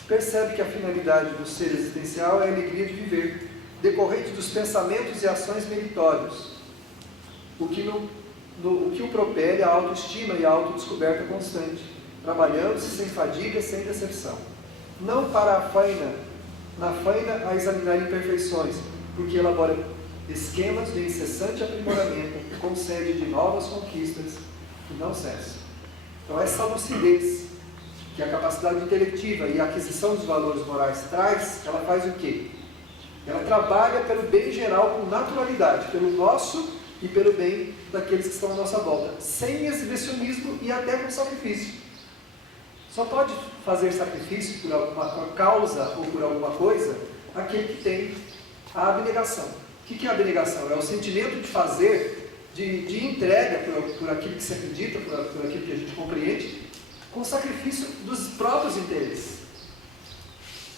Percebe que a finalidade do ser existencial é a alegria de viver, decorrente dos pensamentos e ações meritórios, o que o propele à autoestima e à autodescoberta constante, trabalhando-se sem fadiga, sem decepção. Não para na faina a examinar imperfeições, porque elabora esquemas de incessante aprimoramento, com sede de novas conquistas, que não cessa. Então essa lucidez que a capacidade intelectiva e a aquisição dos valores morais traz, ela faz o quê? Ela trabalha pelo bem geral com naturalidade, pelo nosso e pelo bem daqueles que estão à nossa volta, sem exibicionismo e até com sacrifício. Só pode fazer sacrifício por alguma causa ou por alguma coisa aquele que tem a abnegação. O que é a abnegação? É o sentimento de fazer, de entrega por aquilo que se acredita, por aquilo que a gente compreende, com sacrifício dos próprios interesses.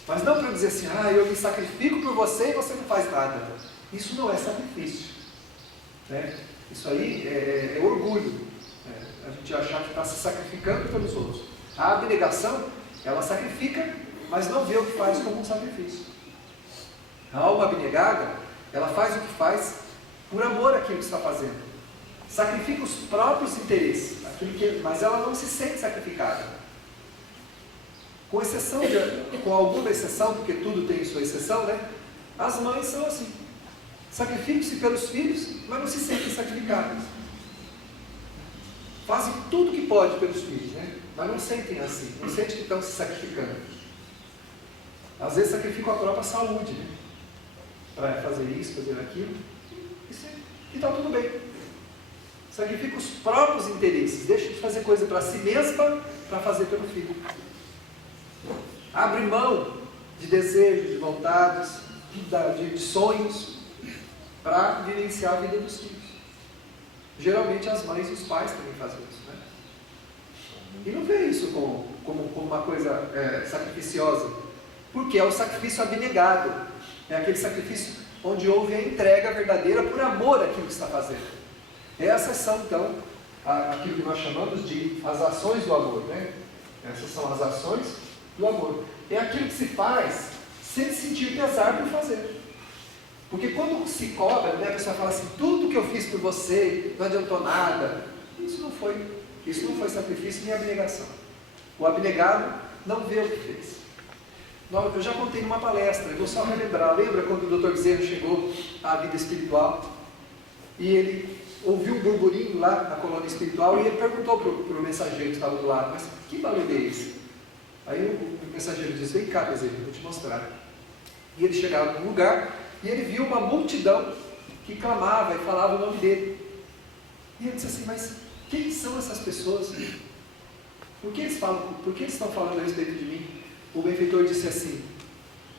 Mas não para dizer assim, eu me sacrifico por você e você não faz nada. Isso não é sacrifício, né? Isso aí é orgulho, né? A gente achar que está se sacrificando pelos outros. A abnegação, ela sacrifica, mas não vê o que faz como um sacrifício. A alma abnegada, ela faz o que faz por amor àquilo que está fazendo. Sacrifica os próprios interesses, mas ela não se sente sacrificada. Com alguma exceção, porque tudo tem sua exceção, né? As mães são assim. Sacrificam-se pelos filhos, mas não se sentem sacrificadas. Fazem tudo que pode pelos filhos, né? Mas não sentem assim, não sentem que estão se sacrificando. Às vezes sacrificam a própria saúde, né? Para fazer isso, fazer aquilo. E está tudo bem. Sacrifica os próprios interesses, deixa de fazer coisa para si mesma para fazer pelo filho. Abre mão de desejos, de vontades, de sonhos para vivenciar a vida dos filhos. Geralmente as mães e os pais também fazem isso, né? E não vê isso como uma coisa sacrificiosa, porque é o sacrifício abnegado, é aquele sacrifício onde houve a entrega verdadeira por amor àquilo que está fazendo. Essas são, então, aquilo que nós chamamos de as ações do amor, né? Essas são as ações do amor. É aquilo que se faz sem sentir pesar por fazer. Porque quando se cobra, né, a pessoa fala assim, tudo que eu fiz por você não adiantou nada. Isso não foi sacrifício nem abnegação. O abnegado não vê o que fez. Eu já contei numa palestra, eu vou só relembrar. Lembra quando o Dr. Bezerra chegou à vida espiritual e ele ouviu um burburinho lá na colônia espiritual e ele perguntou para o mensageiro que estava do lado, mas que barulho é esse? Aí o mensageiro disse, vem cá, Bezerra, eu vou te mostrar. E ele chegava num lugar e ele viu uma multidão que clamava e falava o nome dele. E ele disse assim, mas quem são essas pessoas? Por que eles estão falando a respeito de mim? O benfeitor disse assim,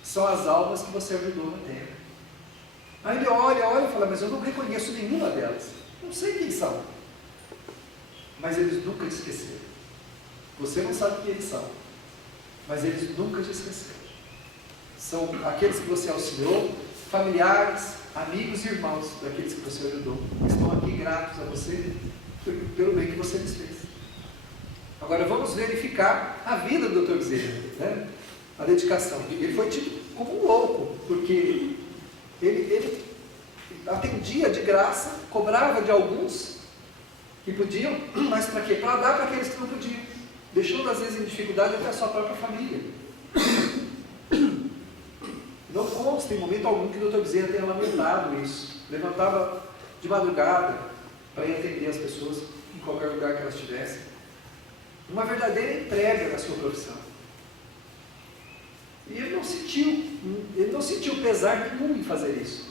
são as almas que você ajudou na terra. Aí ele olha e fala, mas eu não reconheço nenhuma delas. Não sei quem são. Mas eles nunca te esqueceram. Você não sabe quem eles são. Mas eles nunca te esqueceram. São aqueles que você auxiliou, familiares, amigos e irmãos daqueles que você ajudou. Estão aqui gratos a você pelo bem que você lhes fez. Agora vamos verificar a vida do Dr. Bezerra, né? A dedicação. Ele foi tido como um louco, porque ele atendia de graça, cobrava de alguns que podiam, mas para quê? Para dar para aqueles que não podiam, deixando às vezes em dificuldade até a sua própria família. Não consta em momento algum que o Dr. Bezerra tenha lamentado isso. Levantava de madrugada para ir atender as pessoas em qualquer lugar que elas estivessem. Uma verdadeira entrega na sua profissão. E ele não sentiu pesar nenhum em fazer isso.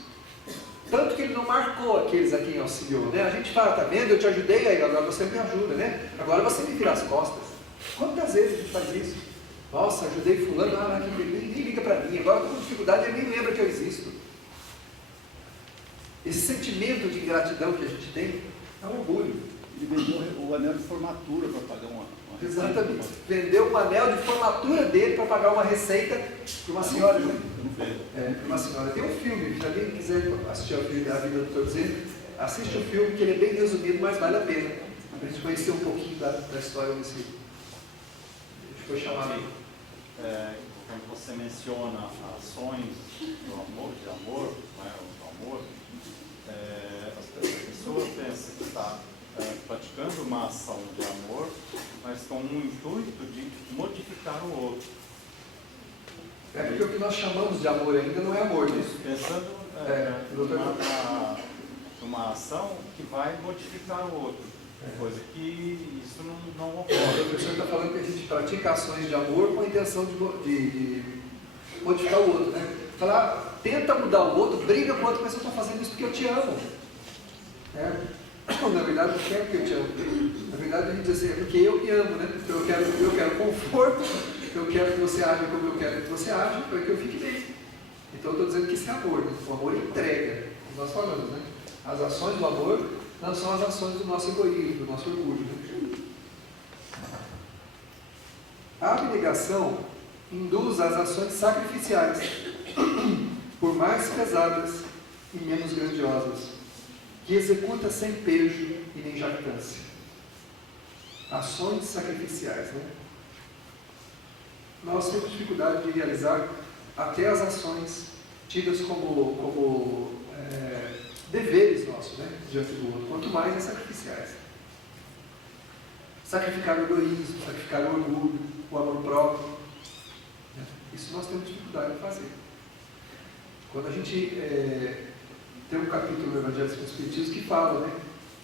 Tanto que ele não marcou aqueles a quem auxiliou, né? A gente fala, tá vendo? Eu te ajudei aí, agora você me ajuda, né? Agora você me vira as costas. Quantas vezes a gente faz isso? Nossa, ajudei fulano, nem liga para mim, agora estou com dificuldade, ele nem lembra que eu existo. Esse sentimento de ingratidão que a gente tem é um orgulho. Ele vendeu o anel de formatura para pagar uma receita. Exatamente. Vendeu o anel de formatura dele para pagar uma receita para uma senhora, né? Para uma senhora. Tem um filme, se alguém quiser assistir a vida do Dr. Bezerra, assiste o filme, que ele é bem resumido, mas vale a pena. Para a gente conhecer um pouquinho da história desse. Foi chamado. Quando você menciona ações do amor, de amor, né, do amor, as pessoas pensam que está praticando uma ação de amor, mas com o intuito de modificar o outro. É porque o que nós chamamos de amor ainda não é amor, né? Pensando numa ação que vai modificar o outro. Coisa que isso não ocorre. O professor está falando que a gente pratica ações de amor com a intenção de modificar o outro, né? Falar, tenta mudar o outro, briga com o outro, mas eu estou fazendo isso porque eu te amo. Não, na verdade não é porque eu te amo. Na verdade a gente diz assim, é porque eu me amo, né? Eu quero conforto, eu quero que você haja como eu quero que você haja, para que eu fique bem. Então eu estou dizendo que isso é amor, né? O amor entrega, como nós falamos, né? As ações do amor não são as ações do nosso egoísmo, do nosso orgulho. Né? A abnegação induz às ações sacrificiais, por mais pesadas e menos grandiosas, que executa sem pejo e nem jactância. Ações sacrificiais, né? Nós temos dificuldade de realizar até as ações tidas como deveres nossos, né, diante do outro, quanto mais as sacrificiais. Sacrificar o egoísmo, sacrificar o orgulho, o amor próprio. Né? Isso nós temos dificuldade de fazer. Quando a gente tem um capítulo do Evangelho segundo o Espiritismo que fala, né,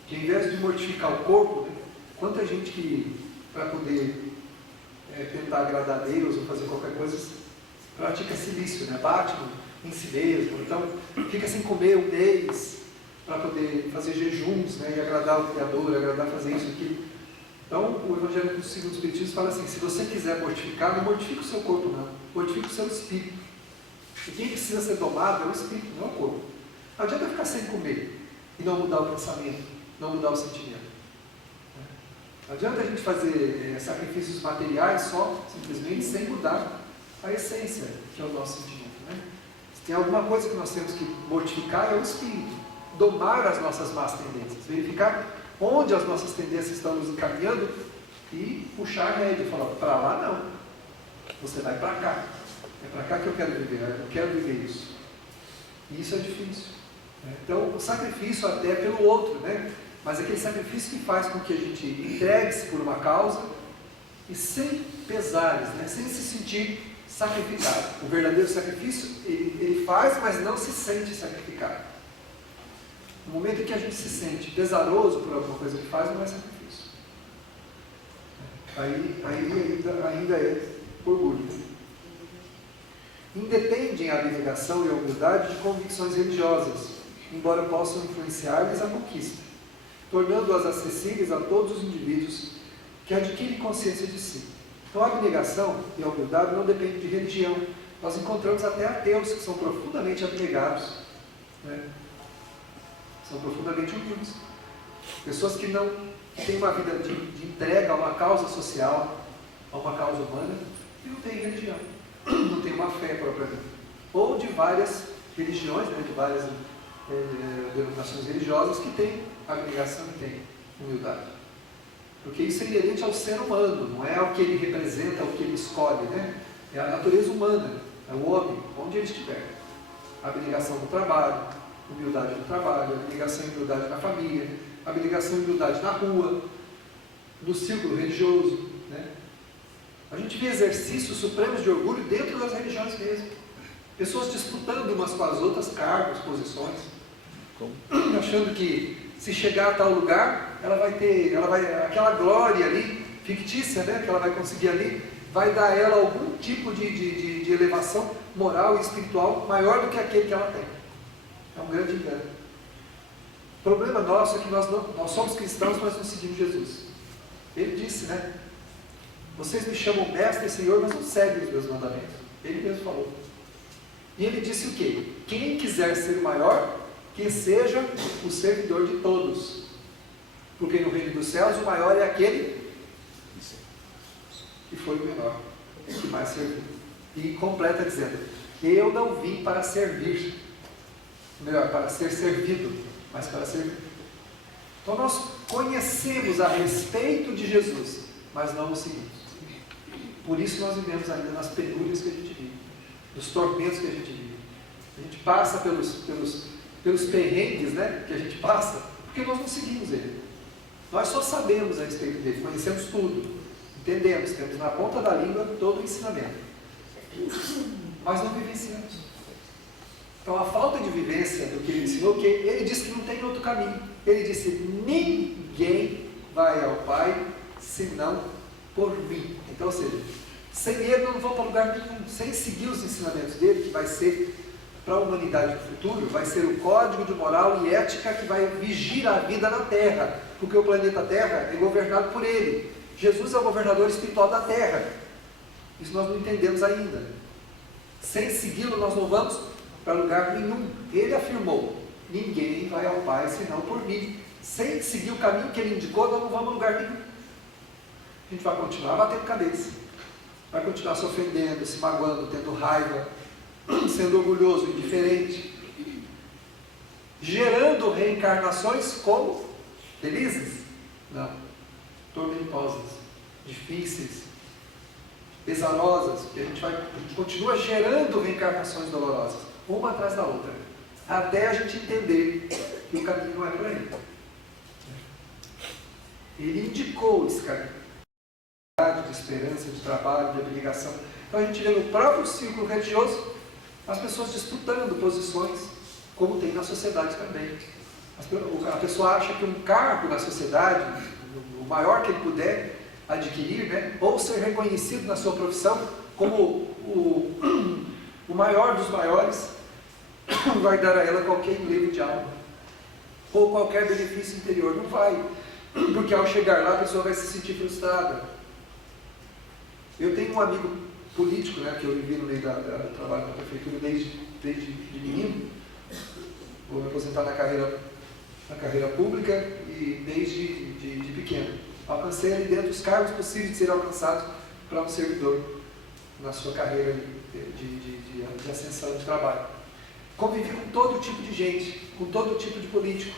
que ao invés de mortificar o corpo, né, quanta gente que, para poder tentar agradar a Deus ou fazer qualquer coisa, pratica silício, né, bate em si mesmo, então fica sem comer um mês para poder fazer jejuns, né, e agradar o Criador, agradar fazer isso aqui. Então o Evangelho segundo o Espiritismo fala assim, se você quiser mortificar, não mortifique o seu corpo não, mortifique o seu espírito. E quem precisa ser domado é o espírito, não é o corpo. Não adianta ficar sem comer e não mudar o pensamento, não mudar o sentimento. Não adianta a gente fazer sacrifícios materiais só, simplesmente, sem mudar a essência, que é o nosso sentimento. Né? Se tem alguma coisa que nós temos que mortificar, é o espírito. Domar as nossas más tendências. Verificar onde as nossas tendências estão nos encaminhando e puxar a rédea e falar, para lá não, você vai para cá. É para cá que eu quero viver, eu quero viver isso. E isso é difícil. Então, o sacrifício até é pelo outro, né? Mas aquele sacrifício que faz com que a gente entregue-se por uma causa e sem pesares, né? Sem se sentir sacrificado. O verdadeiro sacrifício, ele faz, mas não se sente sacrificado. No momento em que a gente se sente pesaroso por alguma coisa que faz, não é sacrifício. Ainda é orgulho. Independem a abnegação e a humildade de convicções religiosas, embora possam influenciar-lhes a conquista, tornando-as acessíveis a todos os indivíduos que adquirem consciência de si. Então, a abnegação e a humildade não dependem de religião. Nós encontramos até ateus que são profundamente abnegados, né? São profundamente humildes. Pessoas que não têm uma vida de entrega a uma causa social, a uma causa humana, e não têm religião, não têm uma fé propriamente. Ou de várias religiões, né? De várias denominações religiosas que têm abnegação e têm humildade. Porque isso é inerente ao ser humano, não é ao que ele representa, ao que ele escolhe, né? É a natureza humana, é o homem, onde ele estiver. Abnegação no trabalho, humildade no trabalho, abnegação e humildade na família, abnegação e humildade na rua, no círculo religioso, né? A gente vê exercícios supremos de orgulho dentro das religiões mesmo. Pessoas disputando umas com as outras cargos, posições, achando que se chegar a tal lugar, aquela glória ali, fictícia, né, que ela vai conseguir ali, vai dar a ela algum tipo de elevação moral e espiritual maior do que aquele que ela tem. É um grande engano. O problema nosso é que nós somos cristãos, mas não seguimos Jesus. Ele disse, né? Vocês me chamam mestre e senhor, mas não seguem os meus mandamentos. Ele mesmo falou. E ele disse o quê? Quem quiser ser o maior, que seja o servidor de todos. Porque no reino dos céus o maior é aquele que foi o menor, que mais serviu. E completa dizendo, eu não vim para servir, melhor, para ser servido, mas para servir. Então nós conhecemos a respeito de Jesus, mas não o seguimos. Por isso nós vivemos ainda nas penúrias que a gente vive, nos tormentos que a gente vive. A gente passa pelos perrengues, né, que a gente passa, porque nós não seguimos ele. Nós só sabemos a respeito dele, conhecemos tudo, entendemos, temos na ponta da língua todo o ensinamento, mas não vivenciamos. Então a falta de vivência do que ele ensinou, que ele disse que não tem outro caminho. Ele disse, ninguém vai ao Pai senão por mim. Então, ou seja, sem ele eu não vou para lugar nenhum, sem seguir os ensinamentos dele, que vai ser para a humanidade do futuro, vai ser o código de moral e ética que vai vigir a vida na Terra, porque o planeta Terra é governado por ele. Jesus é o governador espiritual da Terra. Isso nós não entendemos ainda. Sem segui-lo nós não vamos para lugar nenhum. Ele afirmou, ninguém vai ao Pai senão por mim. Sem seguir o caminho que ele indicou, nós não vamos a lugar nenhum. A gente vai continuar batendo cabeça, vai continuar se ofendendo, se magoando, tendo raiva, sendo orgulhoso, indiferente, gerando reencarnações como felizes? Não, tormentosas, difíceis, pesarosas, porque a gente continua gerando reencarnações dolorosas, uma atrás da outra, até a gente entender que o caminho não é por aí. Ele indicou esse caminho de esperança, de trabalho, de abnegação. Então a gente vê no próprio círculo religioso as pessoas disputando posições, como tem na sociedade também. A pessoa acha que um cargo na sociedade, o maior que ele puder adquirir, né, ou ser reconhecido na sua profissão como o maior dos maiores, vai dar a ela qualquer enlevo de alma, ou qualquer benefício interior. Não vai, porque ao chegar lá a pessoa vai se sentir frustrada. Eu tenho um amigo político, né, que eu vivi no meio do trabalho na prefeitura desde menino. Vou me aposentar na carreira pública e desde de pequeno. Alcancei ali dentro os cargos possíveis de ser alcançados para um servidor na sua carreira de ascensão de trabalho. Convivi com todo tipo de gente, com todo tipo de político.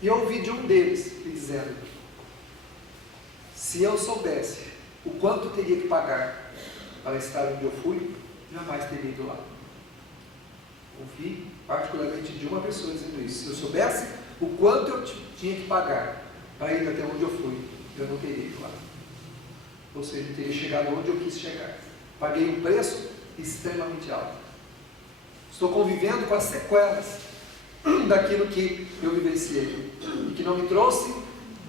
E eu ouvi de um deles dizendo, Se eu soubesse o quanto eu teria que pagar para estar onde eu fui, jamais teria ido lá. Ouvi particularmente de uma pessoa dizendo isso. Se eu soubesse o quanto eu tinha que pagar para ir até onde eu fui, eu não teria ido lá. Ou seja, eu teria chegado onde eu quis chegar. Paguei um preço extremamente alto. Estou convivendo com as sequelas daquilo que eu vivenciei e que não me trouxe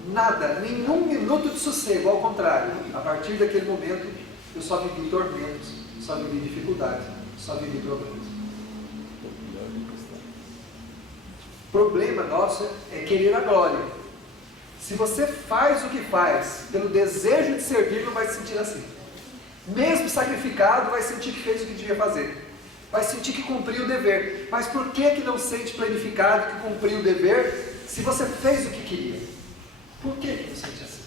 nada, nenhum minuto de sossego. Ao contrário, a partir daquele momento eu só vivi tormentos, só vivi dificuldades, só vivi problemas. O problema nosso é querer a glória. Se você faz o que faz pelo desejo de servir, não vai se sentir assim. Mesmo sacrificado, vai sentir que fez o que devia fazer. Vai sentir que cumpriu o dever. Mas por que não sente planificado que cumpriu o dever se você fez o que queria? Por que não sente assim?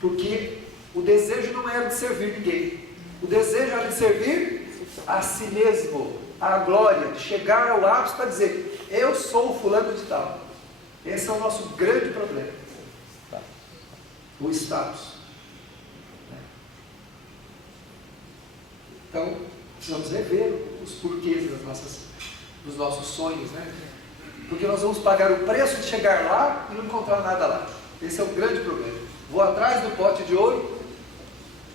Porque o desejo não era de servir ninguém. O desejo era de servir a si mesmo, a glória, de chegar ao ápice para dizer: eu sou o fulano de tal. Esse é o nosso grande problema. O status. Então, precisamos rever os porquês dos nossos sonhos, né? Porque nós vamos pagar o preço de chegar lá e não encontrar nada lá. Esse é o grande problema. Vou atrás do pote de ouro,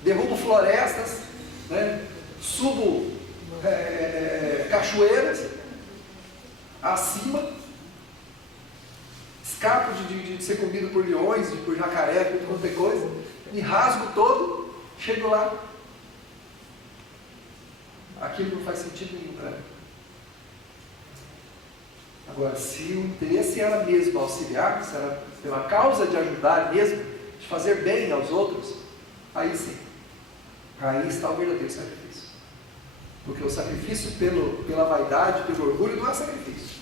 derrubo florestas, né? Subo cachoeiras acima, escapo de ser comido por leões, por jacaré, por qualquer coisa, me rasgo todo, chego lá. Aquilo não faz sentido nenhum para mim. Agora, se o interesse era mesmo auxiliar, se era pela causa de ajudar mesmo, de fazer bem aos outros, aí sim, aí está o verdadeiro sacrifício. Porque o sacrifício pela vaidade, pelo orgulho, não é sacrifício.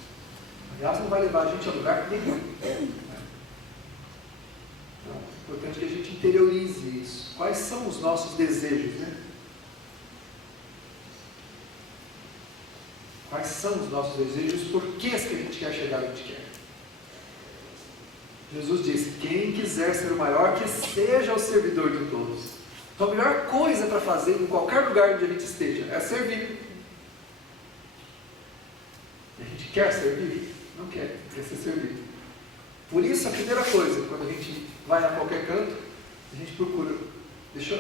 Aliás, não vai levar a gente a lugar nenhum. Então, é importante que a gente interiorize isso. Quais são os nossos desejos, né? Quais são os nossos desejos, os porquês que a gente quer chegar onde quer. Jesus disse: quem quiser ser o maior, que seja o servidor de todos. Então a melhor coisa para fazer em qualquer lugar onde a gente esteja é servir. E a gente quer servir? Não quer ser servido. Por isso a primeira coisa, quando a gente vai a qualquer canto, a gente procura,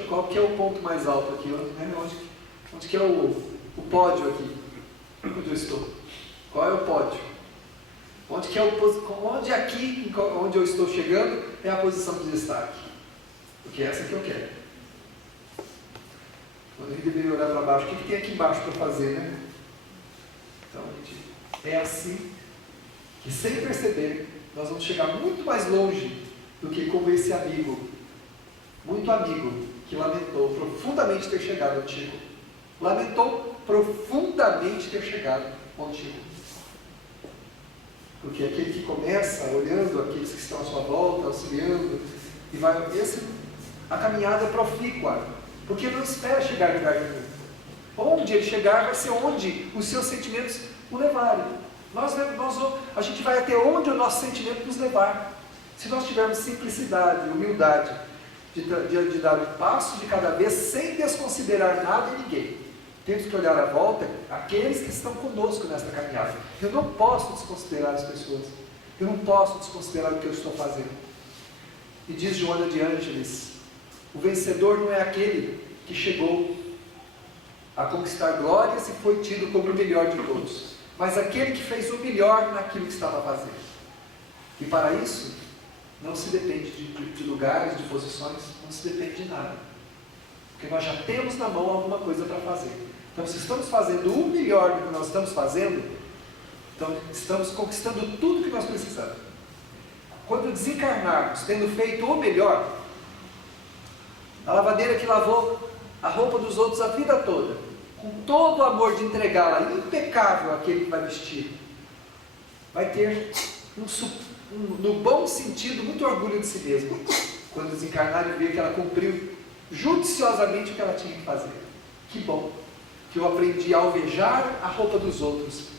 qual que é o ponto mais alto aqui, né? onde que é o pódio aqui, onde eu estou? Qual é o pódio? Onde aqui, onde eu estou chegando, é a posição de destaque? Porque é essa que eu quero. Quando a gente deveria olhar para baixo, o que tem aqui embaixo para fazer, né? Então, é assim que, sem perceber, nós vamos chegar muito mais longe do que como esse amigo, muito amigo, que lamentou profundamente ter chegado onde chegou. Lamentou profundamente ter chegado onde chegou. Porque aquele que começa olhando aqueles que estão à sua volta, auxiliando, e vai, a caminhada é profícua, porque não espera chegar em lugar nenhum. Onde ele chegar vai ser onde os seus sentimentos o levarem. A gente vai até onde o nosso sentimento nos levar. Se nós tivermos simplicidade, humildade, de dar um passo de cada vez, sem desconsiderar nada e ninguém. Temos que olhar à volta aqueles que estão conosco nesta caminhada. Eu não posso desconsiderar as pessoas. Eu não posso desconsiderar o que eu estou fazendo. E diz Joana de Ângeles: o vencedor não é aquele que chegou a conquistar glórias e foi tido como o melhor de todos, mas aquele que fez o melhor naquilo que estava fazendo. E para isso, não se depende de lugares, de posições, não se depende de nada. Porque nós já temos na mão alguma coisa para fazer. Então, se estamos fazendo o melhor do que nós estamos fazendo, então estamos conquistando tudo que nós precisamos. Quando desencarnarmos, tendo feito o melhor, a lavadeira que lavou a roupa dos outros a vida toda, com todo o amor de entregá-la impecável àquele que vai vestir, vai ter, no bom sentido, muito orgulho de si mesmo, quando desencarnar e ver que ela cumpriu judiciosamente o que ela tinha que fazer. Que bom que eu aprendi a alvejar a roupa dos outros,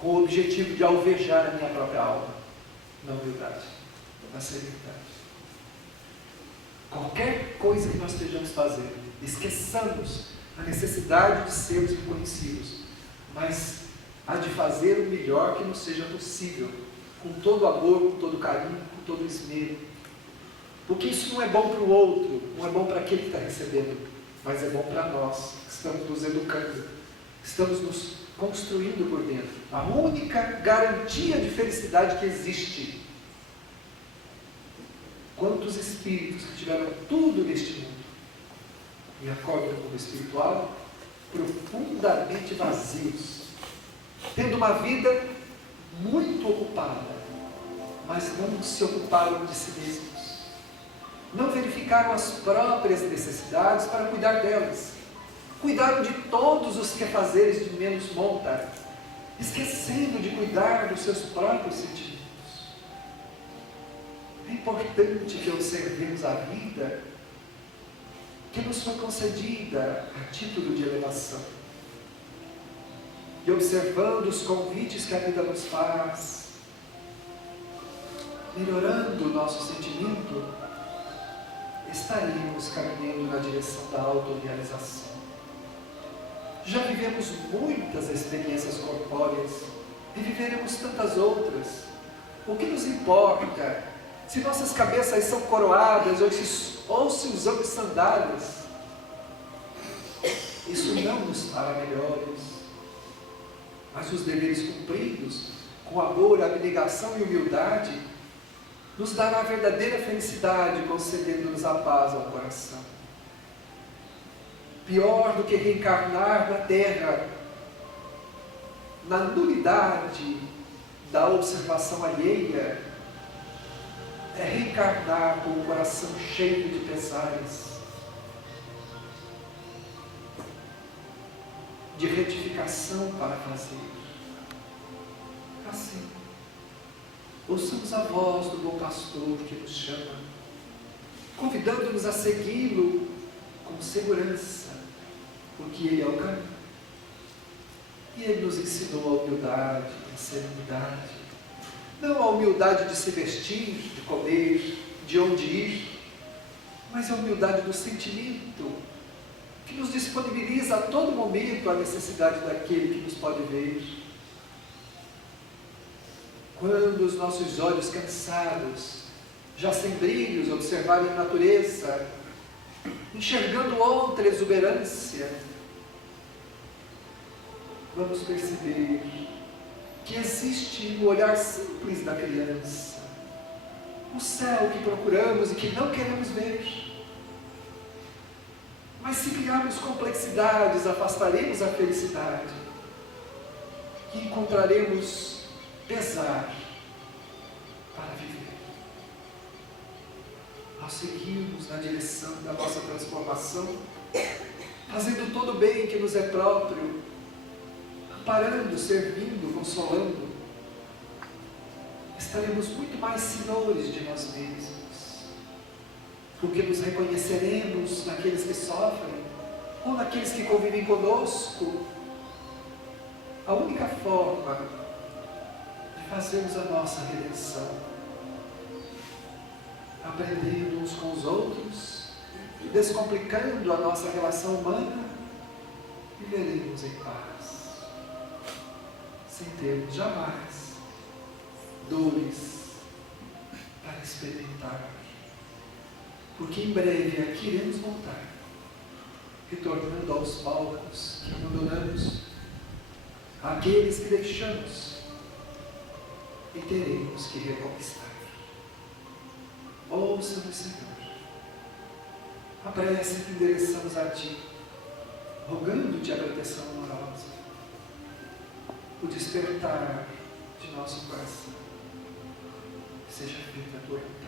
com o objetivo de alvejar a minha própria alma, na humildade, na serenidade. qualquer coisa que nós estejamos fazendo, esqueçamos a necessidade de sermos reconhecidos, mas a de fazer o melhor que nos seja possível, com todo amor, com todo carinho, com todo esmero. Porque isso não é bom para o outro, não é bom para aquele que está recebendo, mas é bom para nós, que estamos nos educando, estamos nos construindo por dentro. A única garantia de felicidade que existe. Quantos espíritos que tiveram tudo neste mundo e acordam no mundo espiritual profundamente vazios, tendo uma vida muito ocupada, mas não se ocuparam de si mesmos. Não verificaram as próprias necessidades para cuidar delas. Cuidaram de todos os quefazeres de menos monta, esquecendo de cuidar dos seus próprios sentimentos. É importante que observemos a vida que nos foi concedida a título de elevação. E observando os convites que a vida nos faz, melhorando o nosso sentimento, estaremos caminhando na direção da autorrealização. Já vivemos muitas experiências corpóreas e viveremos tantas outras. O que nos importa se nossas cabeças são coroadas ou se usamos sandálias? Isso não nos fará melhores. Mas os deveres cumpridos, com amor, abnegação e humildade, nos dará a verdadeira felicidade, concedendo-nos a paz ao coração. Pior do que reencarnar na Terra, na nulidade da observação alheia, é reencarnar com o coração cheio de pesares, de retificação para fazer. Assim, ouçamos a voz do bom pastor que nos chama, convidando-nos a segui-lo com segurança, porque ele é o caminho. E ele nos ensinou a humildade, a serenidade. Não a humildade de se vestir, de comer, de onde ir, mas a humildade do sentimento, que nos disponibiliza a todo momento a necessidade daquele que nos pode ver. Quando os nossos olhos cansados, já sem brilhos, observarem a natureza, enxergando outra exuberância, vamos perceber que existe o olhar simples da criança, o céu que procuramos e que não queremos ver. Mas se criarmos complexidades, afastaremos a felicidade e encontraremos pesar para viver. Ao seguirmos na direção da nossa transformação, fazendo todo o bem que nos é próprio, amparando, servindo, consolando, estaremos muito mais senhores de nós mesmos, porque nos reconheceremos naqueles que sofrem, ou naqueles que convivem conosco. A única forma de fazermos a nossa redenção, aprendendo uns com os outros, descomplicando a nossa relação humana, viveremos em paz, sem termos jamais dores para experimentar. Porque em breve aqui iremos voltar, retornando aos palcos que abandonamos, àqueles que deixamos, e teremos que reconquistar. Ouça-nos, Senhor, a prece que endereçamos a Ti, rogando-te a proteção amorosa, o despertar de nosso coração. Seja feita a Tua vontade.